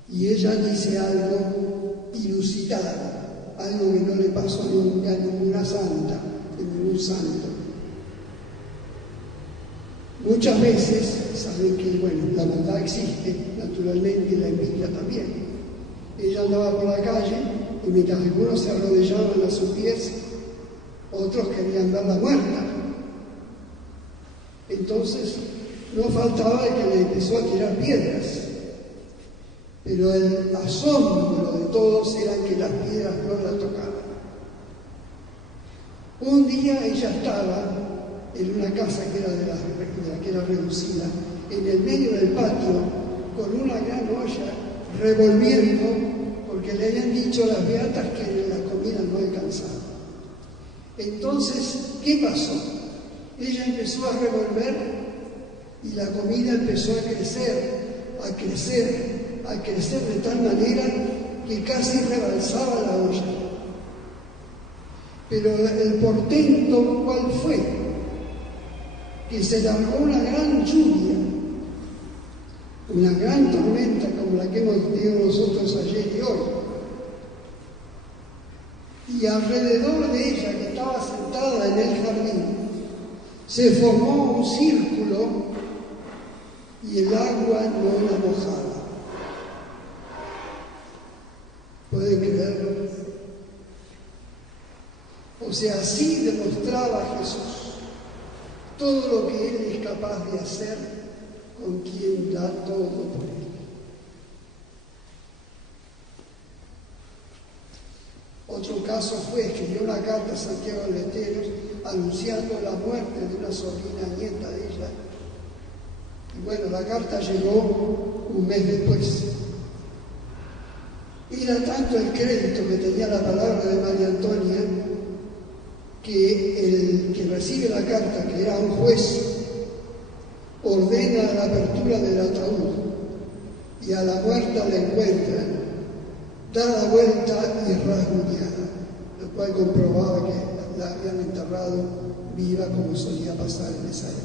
y ella dice algo inusitado, algo que no le pasó nunca a ninguna santa, a ningún santo. Muchas veces saben que, bueno, la maldad existe, naturalmente, y la envidia también. Ella andaba por la calle y mientras algunos se arrodillaban a sus pies, otros querían verla muerta. Entonces, no faltaba el que le empezó a tirar piedras. Pero el asombro de todos era que las piedras no la tocaban. Un día ella estaba en una casa que era de la que era reducida, en el medio del patio, con una gran olla, revolviendo, porque le habían dicho las beatas que la comida no alcanzaba. Entonces, ¿qué pasó? Ella empezó a revolver y la comida empezó a crecer de tal manera que casi rebalsaba la olla. Pero el portento, ¿cuál fue? Que se largó una gran lluvia, una gran tormenta como la que hemos tenido nosotros ayer y hoy. Y alrededor de ella, que estaba sentada en el jardín, se formó un círculo y el agua no la mojaba. ¿Pueden creerlo? O sea, así demostraba Jesús todo lo que Él es capaz de hacer con quien da todo por Él. Otro caso fue, escribió una carta a Santiago de Leteros anunciando la muerte de una sobrina nieta de ella. Y bueno, la carta llegó un mes después. Era tanto el crédito que tenía la palabra de María Antonia que el que recibe la carta, que era un juez, ordena la apertura del ataúd y a la muerta la encuentran, dada vuelta y rasguñada, lo cual comprobaba que la habían enterrado viva como solía pasar en esa época.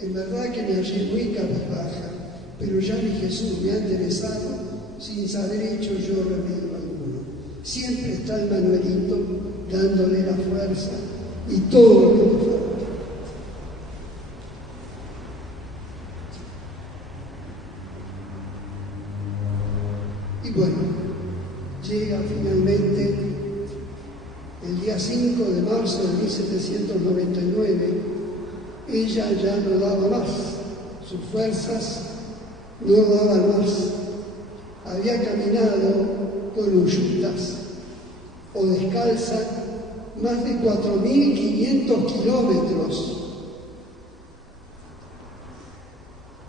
En verdad que me hallé muy cabizbaja, pero ya mi Jesús me ha enderezado sin saber hecho yo remedio alguno. Siempre está el Manuelito dándole la fuerza y todo lo que le falta. Y bueno, llega finalmente el día 5 de marzo de 1799, ella ya no daba más, sus fuerzas no daban más. Había caminado con uyutas o descalza más de 4.500 kilómetros.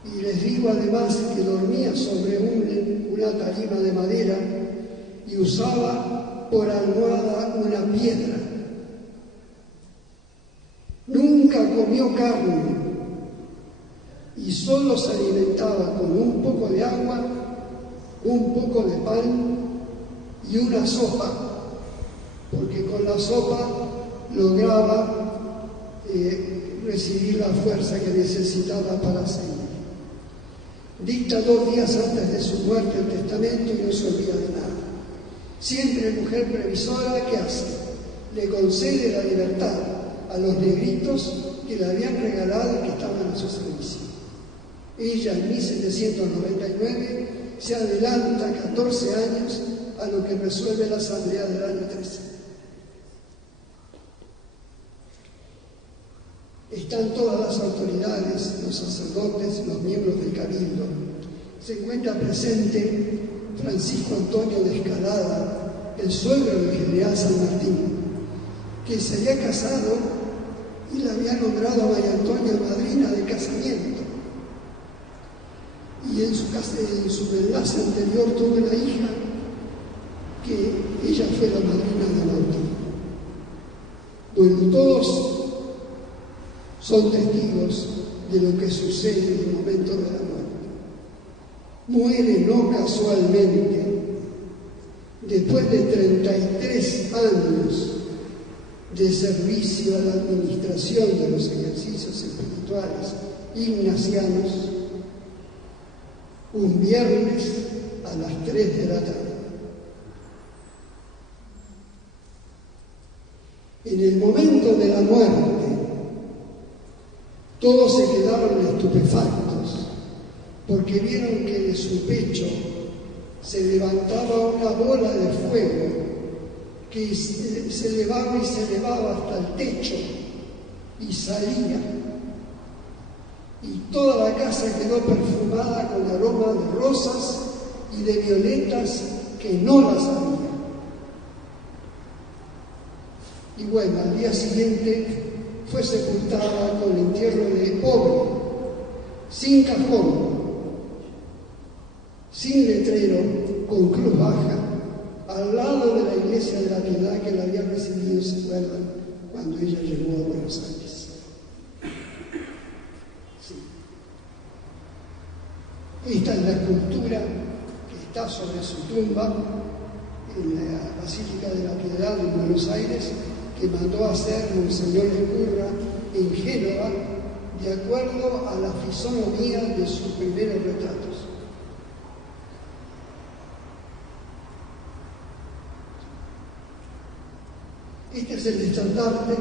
Y les digo además que dormía sobre una tarima de madera y usaba por almohada una piedra. Nunca comió carne y solo se alimentaba con un poco de agua, un poco de pan y una sopa, porque con la sopa lograba recibir la fuerza que necesitaba para seguir. Dicta 2 días antes de su muerte el testamento y no se olvida de nada. Siempre mujer previsora, ¿qué hace? Le concede la libertad a los negritos que le habían regalado y que estaban a su servicio. Ella en 1799 se adelanta 14 años a lo que resuelve la asamblea del año 13. Están todas las autoridades, los sacerdotes, los miembros del cabildo. Se encuentra presente Francisco Antonio de Escalada, el suegro del general San Martín, que se había casado y le había nombrado a María Antonia madrina de casamiento. Y en su enlace anterior tuvo una hija que ella fue la madrina de bautismo. Bueno, todos son testigos de lo que sucede en el momento de la muerte. Muere no casualmente, después de 33 años de servicio a la administración de los ejercicios espirituales ignacianos, un viernes a las 3 de la tarde. En el momento de la muerte, todos se quedaron estupefactos, porque vieron que de su pecho se levantaba una bola de fuego que se elevaba y se elevaba hasta el techo y salía. Y toda la casa quedó perfumada con aroma de rosas y de violetas que no las había. Y bueno, al día siguiente fue sepultada con entierro de pobre, sin cajón, sin letrero, con cruz baja, al lado de la iglesia de la Piedad que la había recibido, ¿se acuerdan?, cuando ella llegó a Buenos Aires. Sí. Esta es la escultura que está sobre su tumba en la Basílica de la Piedad en Buenos Aires, que mandó a hacer Monseñor Escurra en Génova, de acuerdo a la fisonomía de sus primeros retratos. Este es el estandarte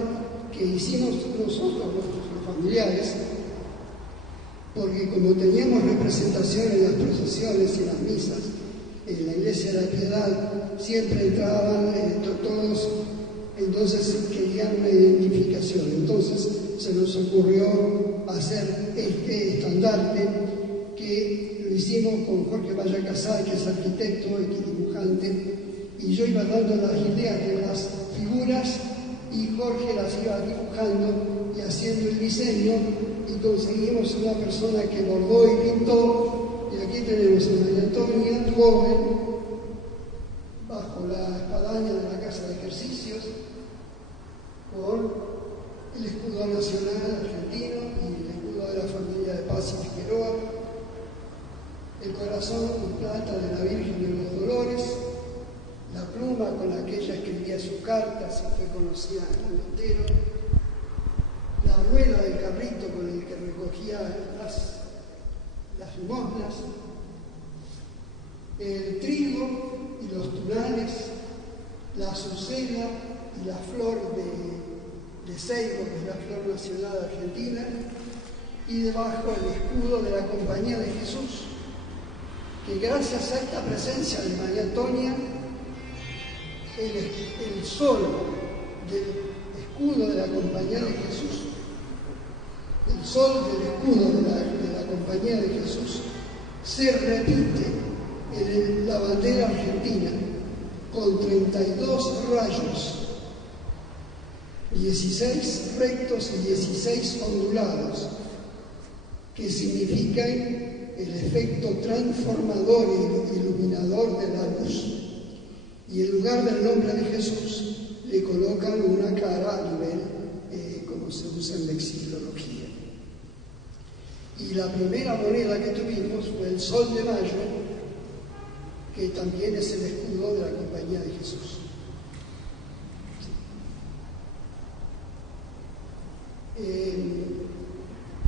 que hicimos nosotros, nuestros familiares, porque como teníamos representación en las procesiones y las misas, en la Iglesia de la Piedad siempre entraban todos, entonces querían una identificación. Entonces se nos ocurrió hacer este estandarte, que lo hicimos con Jorge Valla Casal, que es arquitecto y dibujante, y yo iba dando las ideas de las figuras y Jorge las iba dibujando y haciendo el diseño, y conseguimos una persona que bordó y pintó, y aquí tenemos a María Antonia, joven, bajo la espadaña de la Casa de Ejercicios, con el escudo nacional argentino y el escudo de la familia de Paz y Figueroa, el corazón en plata de la Virgen de los Dolores, la pluma con la que ella escribía sus cartas y fue conocida en el mundo entero, la rueda del carrito con el que recogía las limosnas, el trigo y los tunales, la azucena y la flor de ceibo, que es la flor nacional argentina, y debajo el escudo de la Compañía de Jesús, que gracias a esta presencia de María Antonia, el sol del escudo de la Compañía de Jesús, el sol del escudo de la Compañía de Jesús se repite en la bandera argentina con 32 rayos, 16 rectos y 16 ondulados, que significan el efecto transformador y iluminador de la luz. Y en lugar del nombre de Jesús le colocan una cara a nivel, como se usa en lexicografía. Y la primera moneda que tuvimos fue el Sol de Mayo, que también es el escudo de la Compañía de Jesús.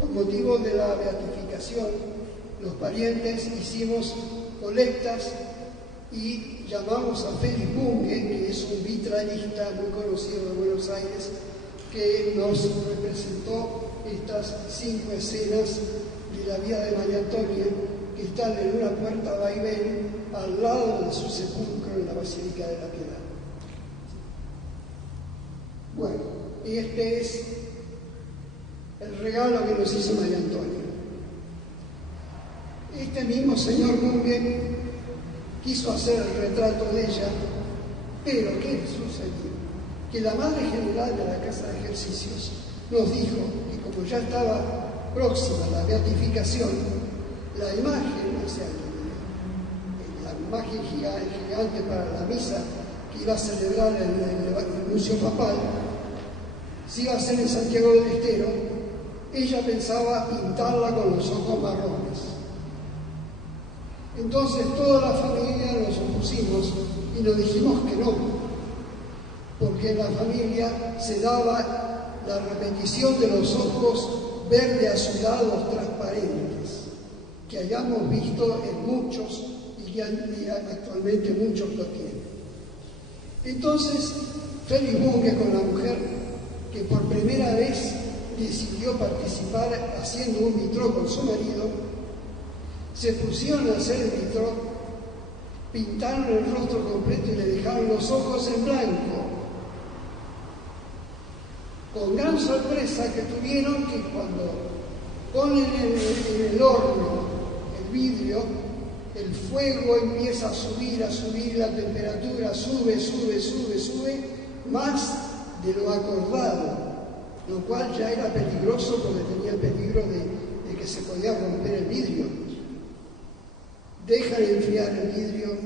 Con motivo de la beatificación, los parientes hicimos colectas y llamamos a Félix Bunge, que es un vitralista muy conocido de Buenos Aires, que nos representó estas 5 escenas de la vida de María Antonia, que están en una puerta vaivén al lado de su sepulcro en la Basílica de la Piedad. Bueno, y este es el regalo que nos hizo María Antonia. Este mismo señor Bunge quiso hacer el retrato de ella, pero ¿qué sucedió? Que la Madre General de la Casa de Ejercicios nos dijo que como ya estaba próxima la beatificación, la imagen, o sea, la imagen gigante para la misa que iba a celebrar el anuncio papal, si iba a ser en Santiago del Estero, ella pensaba pintarla con los ojos marrones. Entonces toda la familia nos opusimos y nos dijimos que no, porque en la familia se daba la repetición de los ojos verde azulados transparentes, que hayamos visto en muchos y que actualmente muchos lo tienen. Entonces, Félix Bunge, con la mujer que por primera vez decidió participar haciendo un vitró con su marido, se pusieron a hacer el vitró, pintaron el rostro completo y le dejaron los ojos en blanco. Con gran sorpresa que tuvieron que cuando ponen en el horno el vidrio, el fuego empieza a subir, la temperatura sube, más de lo acordado, lo cual ya era peligroso porque tenía peligro de que se podía romper el vidrio. Dejan enfriar el vidrio,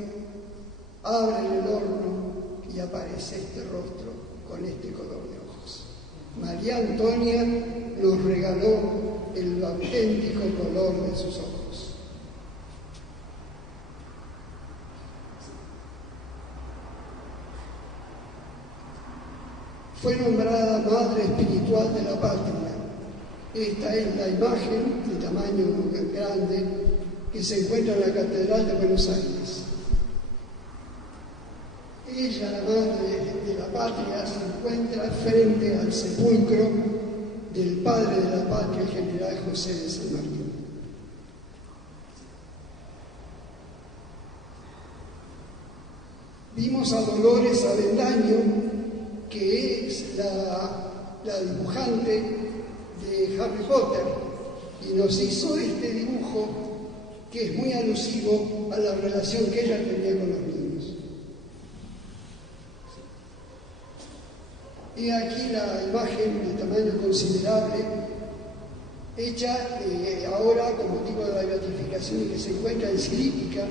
abren el horno y aparece este rostro con este color de ojos. María Antonia nos regaló el auténtico color de sus ojos. Fue nombrada Madre Espiritual de la Patria. Esta es la imagen de tamaño grande que se encuentra en la Catedral de Buenos Aires. Ella, la Madre de la Patria, se encuentra frente al sepulcro del Padre de la Patria, el General José de San Martín. Vimos a Dolores Avendaño, que es la dibujante de Harry Potter, y nos hizo este dibujo que es muy alusivo a la relación que ella tenía con los niños. Y aquí la imagen de tamaño considerable, hecha ahora con motivo de la beatificación y que se encuentra en Cilípica,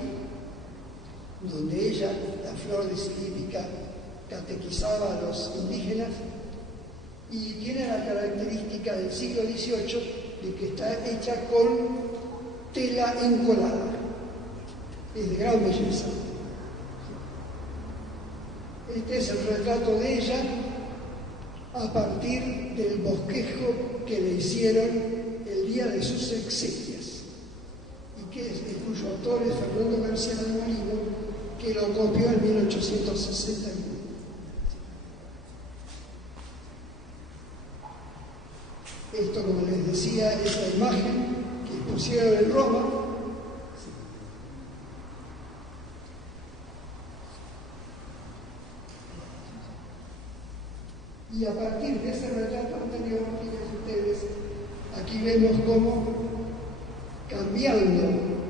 donde ella, la flor de Cilípica, catequizaba a los indígenas, y tiene la característica del siglo XVIII de que está hecha con tela encolada. Es de gran belleza. Este es el retrato de ella a partir del bosquejo que le hicieron el día de sus exequias, y cuyo autor es Fernando García de Molino, que lo copió en 1861. Esto, como les decía, es la imagen que pusieron en Roma. Y a partir de ese retrato anterior, fíjense ustedes, aquí vemos cómo, cambiando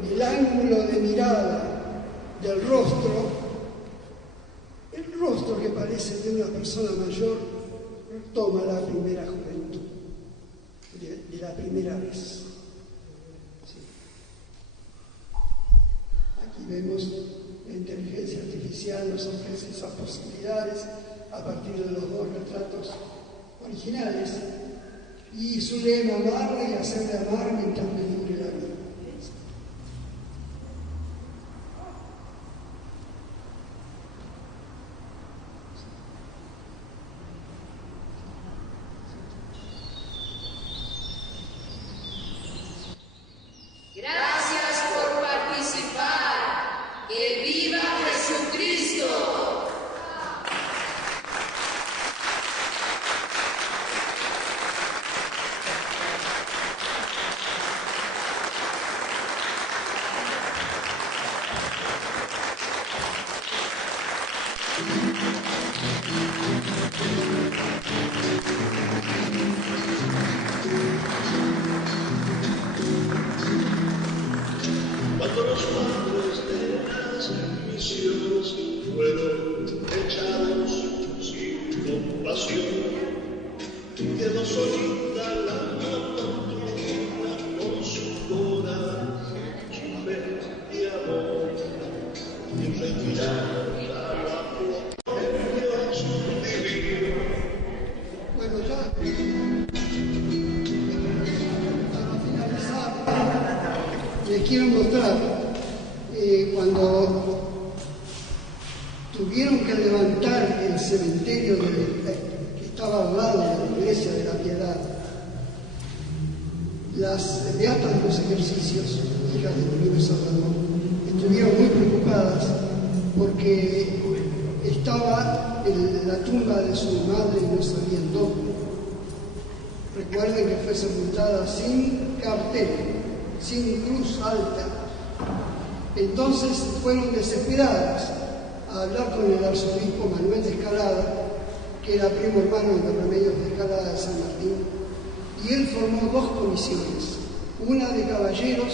el ángulo de mirada del rostro, el rostro que parece de una persona mayor toma la primera juventud, de la primera vez. Aquí vemos la inteligencia artificial nos ofrece esas posibilidades a partir de los dos retratos originales, y su lema: amarla y hacerle amar mientras me dure la vida. Gracias por participar. ¡Que viva Jesucristo! Cuando los padres de las misiones fueron echados sin compasión, quedó solito les quiero mostrar cuando tuvieron que levantar el cementerio que estaba al lado de la iglesia de la Piedad. Las beatas de los ejercicios, hijas de Bolívar Salvador, estuvieron muy preocupadas porque estaba la tumba de su madre y no sabían dónde. Recuerden que fue sepultada sin cartel, sin cruz alta. Entonces fueron desesperadas a hablar con el arzobispo Manuel de Escalada, que era primo hermano de Remedios de Escalada de San Martín, y él formó dos comisiones, una de caballeros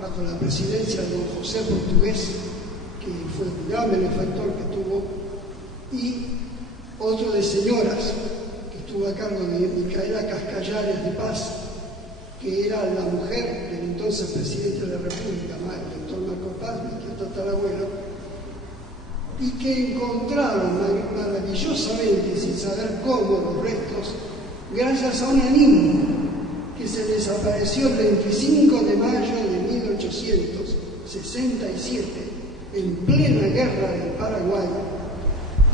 bajo la presidencia de don José Portugués, que fue un gran benefactor que tuvo, y otro de señoras, que estuvo a cargo de Micaela Cascallares de Paz, que era la mujer del entonces presidente de la República, el doctor Marco Paz, mi tío tatarabuelo, y que encontraron maravillosamente, sin saber cómo, los restos, gracias a una niña que se desapareció el 25 de mayo de 1867, en plena guerra del Paraguay,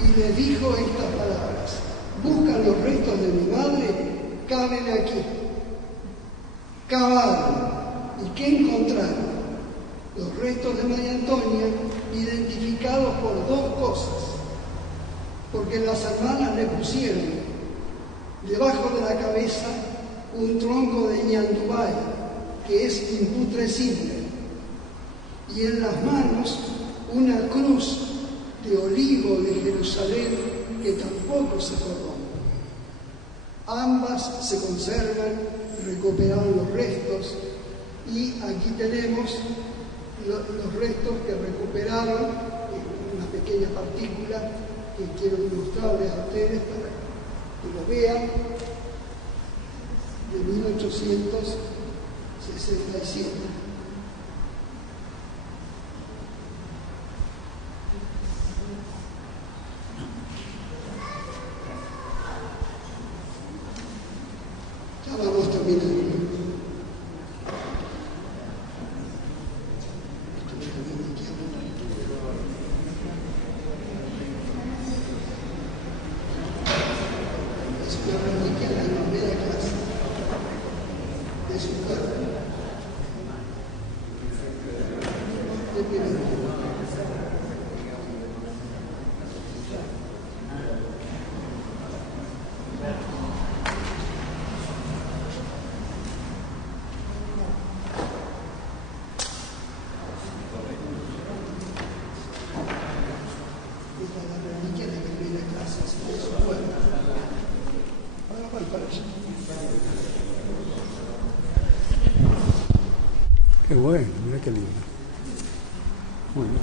y le dijo estas palabras: buscan los restos de mi madre, cábenle aquí. Cavaron, ¿y qué encontraron? Los restos de María Antonia, identificados por dos cosas, porque las hermanas le pusieron debajo de la cabeza un tronco de ñandubay, que es imputrescible, y en las manos una cruz de olivo de Jerusalén que tampoco se corrompe. Ambas se conservan, recuperaron los restos, y aquí tenemos los restos que recuperaron, una pequeña partícula que quiero mostrarles a ustedes para que lo vean, de 1867. Ya vamos terminando. Qué bueno, mira qué lindo. Muy bien.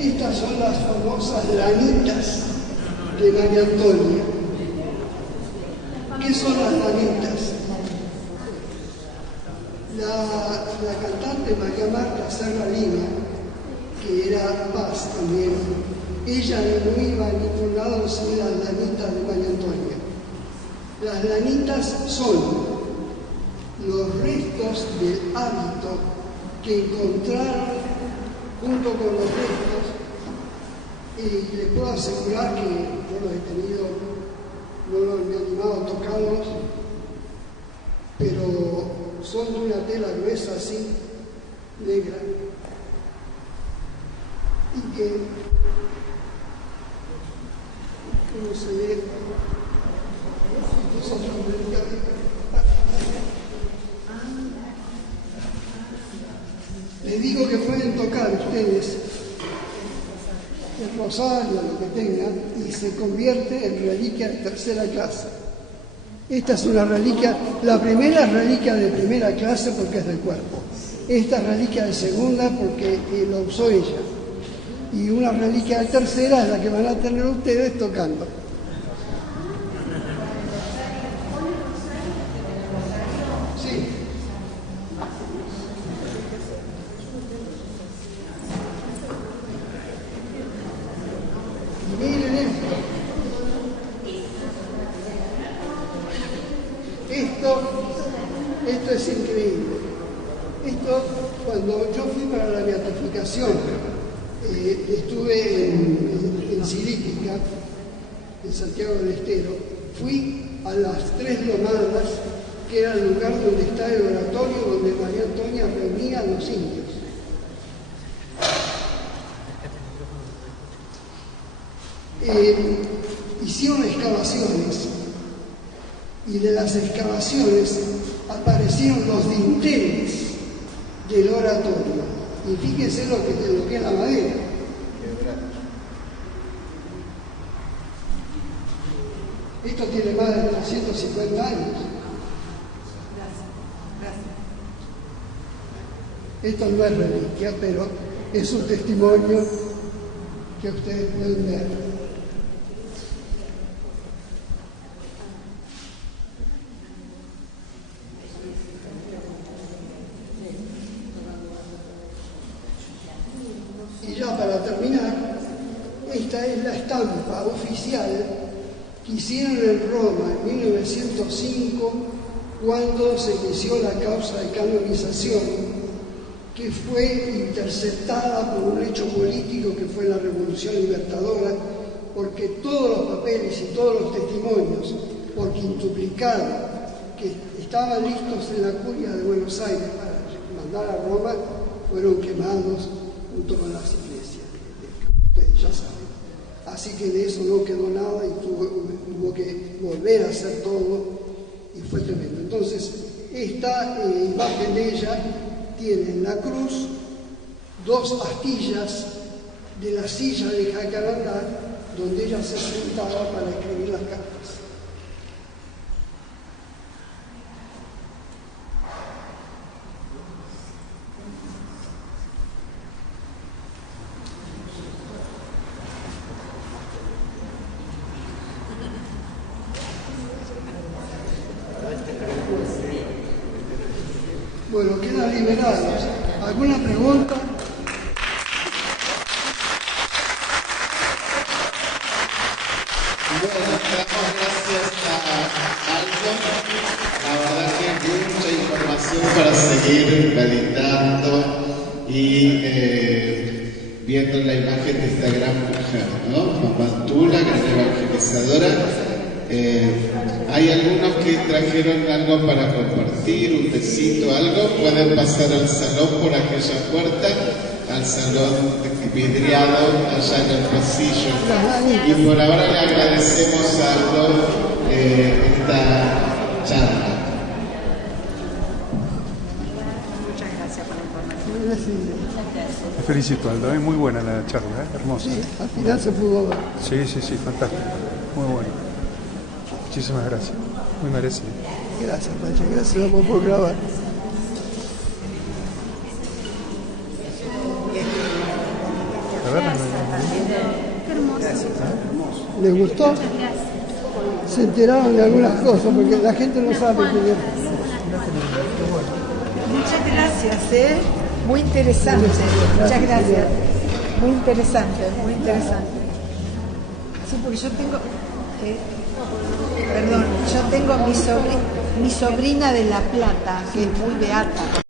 Estas son las famosas lanitas de María Antonia. ¿Qué son las lanitas? La cantante María Marta Serra Lima, que era Paz también, ella no iba a ningún lado sin las lanitas de María Antonia. Las lanitas son los restos del hábito que encontraron junto con los restos, y les puedo asegurar que yo los he tenido, no me he animado a tocarlos, pero son de una tela gruesa así, negra, y que, como se ve, estos son Les digo que pueden tocar ustedes el rosario, lo que tengan, y se convierte en reliquia de tercera clase. Esta es una reliquia, la primera es reliquia de primera clase porque es del cuerpo. Esta es reliquia de segunda porque lo usó ella. Y una reliquia de tercera es la que van a tener ustedes tocando. Sí. Miren esto. Esto es increíble. Esto, cuando yo fui para la beatificación, estuve en Cilípica, en Santiago del Estero, fui a las 3 lomadas, que era el lugar donde está el oratorio donde María Antonia reunía a los indios. Hicieron excavaciones y de las excavaciones aparecieron los dinteles del oratorio. Y fíjense lo que es la madera. Esto tiene más de 350 años. Esto no es reliquia, pero es un testimonio que ustedes pueden ver. Y ya para terminar, esta es la estampa oficial que hicieron en Roma en 1905, cuando se inició la causa de canonización, que fue interceptada por un hecho político que fue la Revolución Libertadora, porque todos los papeles y todos los testimonios por quintuplicado que estaban listos en la curia de Buenos Aires para mandar a Roma fueron quemados junto con las iglesias, ustedes ya saben. Así que de eso no quedó nada y tuvo que volver a hacer todo y fue tremendo. Entonces, esta imagen de ella tiene en la cruz 2 astillas de la silla de Jacarandá donde ella se sentaba para escribir las cartas. Bueno, quedan liberados. ¿Alguna pregunta? Bueno, damos gracias a Aldo. La verdad que hay mucha información para seguir meditando y viendo la imagen de esta gran mujer, ¿no? Mamá Tula, gran evangelizadora. Hay algunos que trajeron algo para compartir, un tecito, algo. Pueden pasar al salón por aquella puerta, al salón vidriado allá en el pasillo. Y por ahora le agradecemos a Aldo esta charla. Muchas gracias por la información. Te felicito, Aldo, muy buena la charla, hermosa. Sí, al final se pudo ver. Sí, fantástico, muy bueno. Muchísimas gracias, muy merecido. Gracias, Pacha, gracias por grabar. A ver, Qué hermoso. ¿Les gustó? Se enteraron de algunas cosas, porque la gente no sabe quién es. Muchas gracias, muy interesante. Muchas gracias. Muy interesante, muy interesante. Sí, porque yo tengo, perdón, yo tengo mi sobrina de La Plata, que es muy beata.